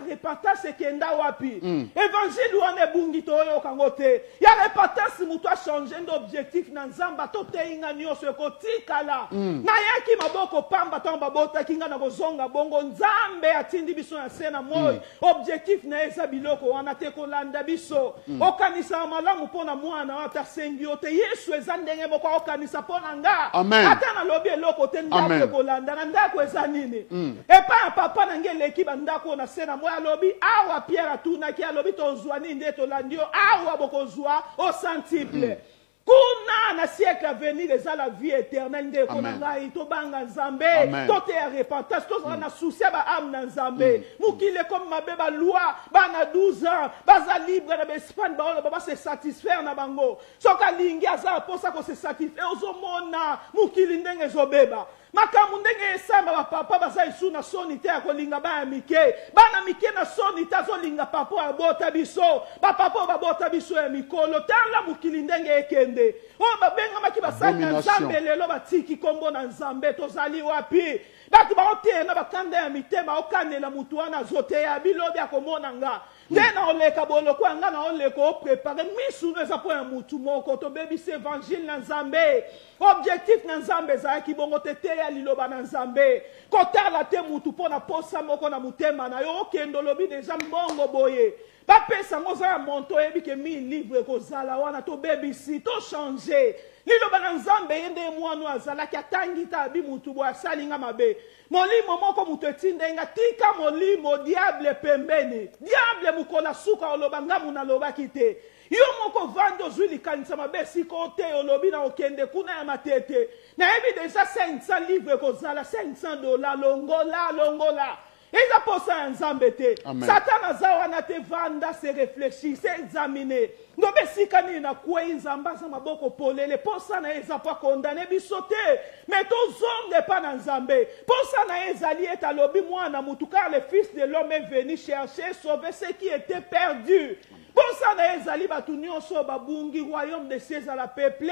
repentance kenda wapi évangile wana bungi to yo kangote ya repentance mutu a changer d'objectif na nzamba to teinga nyonso ekotikala na yaki maboko pamba tamba bota kinga na kozonga bongo nzambe atindi biso na sena moy objectif na eza biloko wana te kolanda biso okanisa malamu pona mwana ata sengi ote Yesu eza ndenge moko okanisa pona nga ata na lobi eloko te ndako kolanda na ndako eza nini epa papa na ngeleki bandako na sena moy alobi awa Pierre atuna ki alobi tozwa nini nde tolandio awa bokozwa au centuple kuna na siècle à venir eza la vie éternelle nde kona ngai tobanga nzambe tote ya repentance tozala na souci ba âme na nzambe mukile comme mabe ba loi bana 12 12 ans baza libre na Espagne ba se satisfaire na bango soka lingi aza posa ko se satisfaire ozomona mukili ndenge ezobeba makambo ndenge esamba bapapa baza esu na soni te ya kolinga bana mike na soni te azolinga papa abota biso bapapa babota biso ya mikolo tala mokili ndenge ekende oyo babengamaki basali na nzambe lelo batiki kombo na nzambe tozali wapi bato baoteya na bakanda ya mitema okandela mutu wana azoteya bilobi akomona nga nde na oleka boloko ya nga na oleka oprepare misunu eza mpo ya mutu moko tobebisa evangile na nzambe objectif na nzambe ezalaki bongo te teya liloba na nzambe kotala te mutu mpo na posa moko na motema na yo okende olobi deja mbongo boye bapesa ngo oza ya monto oyebi ke 1000 livre ekozala wana tobebisi tochange liloba na nzambe ye nde mwana azalaki atangi ta abi mutu boye asalinga mabe molimo moko mutu etindenga tika molimo diable pembeni diable mukola suka oloba ngamu nalobaki te yo moko vandi ozwi likanisa mabe siko te olobi na okende kuna ya matete nayebi deja 500 livre ekozala $500 longola eza posa ya nzambe te satana aza wana te vanda se réfléchir se examiner ngobe sika nini nakwei nzambe aza maboko polele posa na ye eza po akondane biso te me tozonga epa na nzambe posa na ye ezali ete alobi mwana mutu car le fils de l'homme est venu chercher sauver ce qui était perdu posa na ye ezali bato nyonso babungi royaume de cieux ezala peuple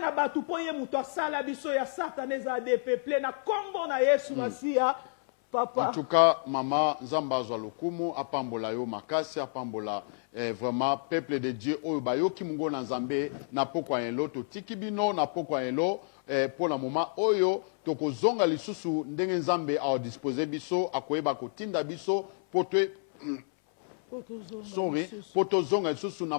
na bato mpo ye mutu asala biso ya satana ezala depeuple na kombo na Yesu Masiya Papa. En tout cas, maman, Nzamba Zwalukumu, apambola yo makasi, apambola vraiment peuple de Dieu, oyo bayo ki mungo na Nzambe, na pokwa yelo, to tikibino, na pokwa yelo, pour le moment, oyo, toko zonga lisusu, ndenge Nzambe a disposé biso, akoyeba kotinda biso, potwe, sorry, potozonga lisusu na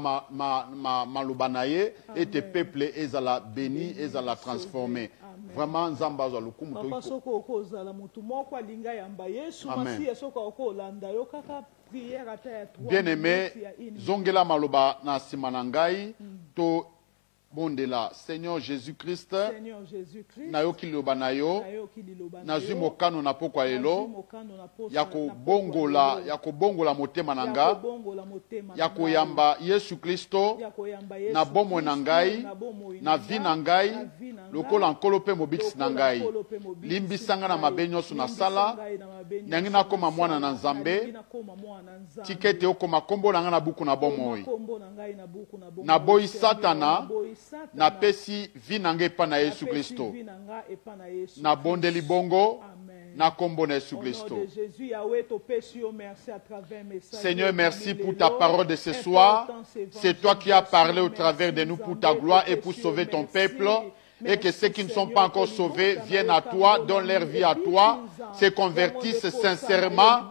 malubanaye, et te peuple ezala béni, ezala transformé. Vraiment Nzamba Zwalukumu Papa soko okozala mutu moko alinga yamba Yesu Masiya soko okolanda yo kaka prière ata ya 3 bien-aimé zongela maloba na sima na ngai to bondela Seigneur Jésus-Christ na yo kiloba na yo na zwi mokano na pokwa elo ya kobongola motema na nga ya koyamba Yesu Kristo na bomoi na ngai na vi na ngai lokola nkolo mpe mobikisi na ngai limbisanga na mabe nyonso na sala nyangi nakoma mwana na Nzambe tika ete okoma kombo na nga na buku na bomoi naboyi Satana napesi vi na ngai epa na Yesu Kristo na bondeli bongo na kombo na Yesu Kristo. Seigneur, merci pour ta parole de ce soir. C'est toi qui as parlé au travers de nous pour ta gloire et pour sauver ton peuple. Et que ceux qui ne sont pas encore sauvés viennent à toi, donnent leur vie à toi, se convertissent sincèrement.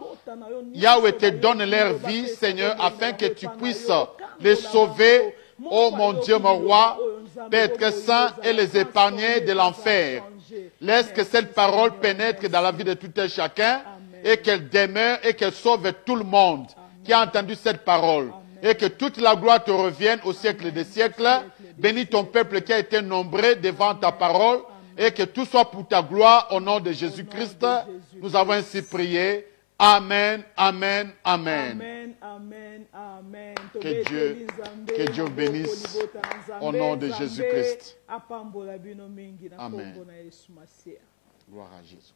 Yahweh te donne leur vie, Seigneur, afin que tu puisses les sauver. Oh mon Dieu, mon roi, Père saint, et les épargner de l'enfer. Laisse que cette parole pénètre dans la vie de tout un chacun et qu'elle demeure et qu'elle sauve tout le monde qui a entendu cette parole. Et que toute la gloire te revienne au siècle des siècles. Bénis ton peuple qui a été nombreux devant ta parole et que tout soit pour ta gloire au nom de Jésus-Christ. Nous avons ainsi prié. Amen, amen, amen. Amen, amen. Que Dieu bénisse au nom de Jésus-Christ. Amen. Gloire à Jésus.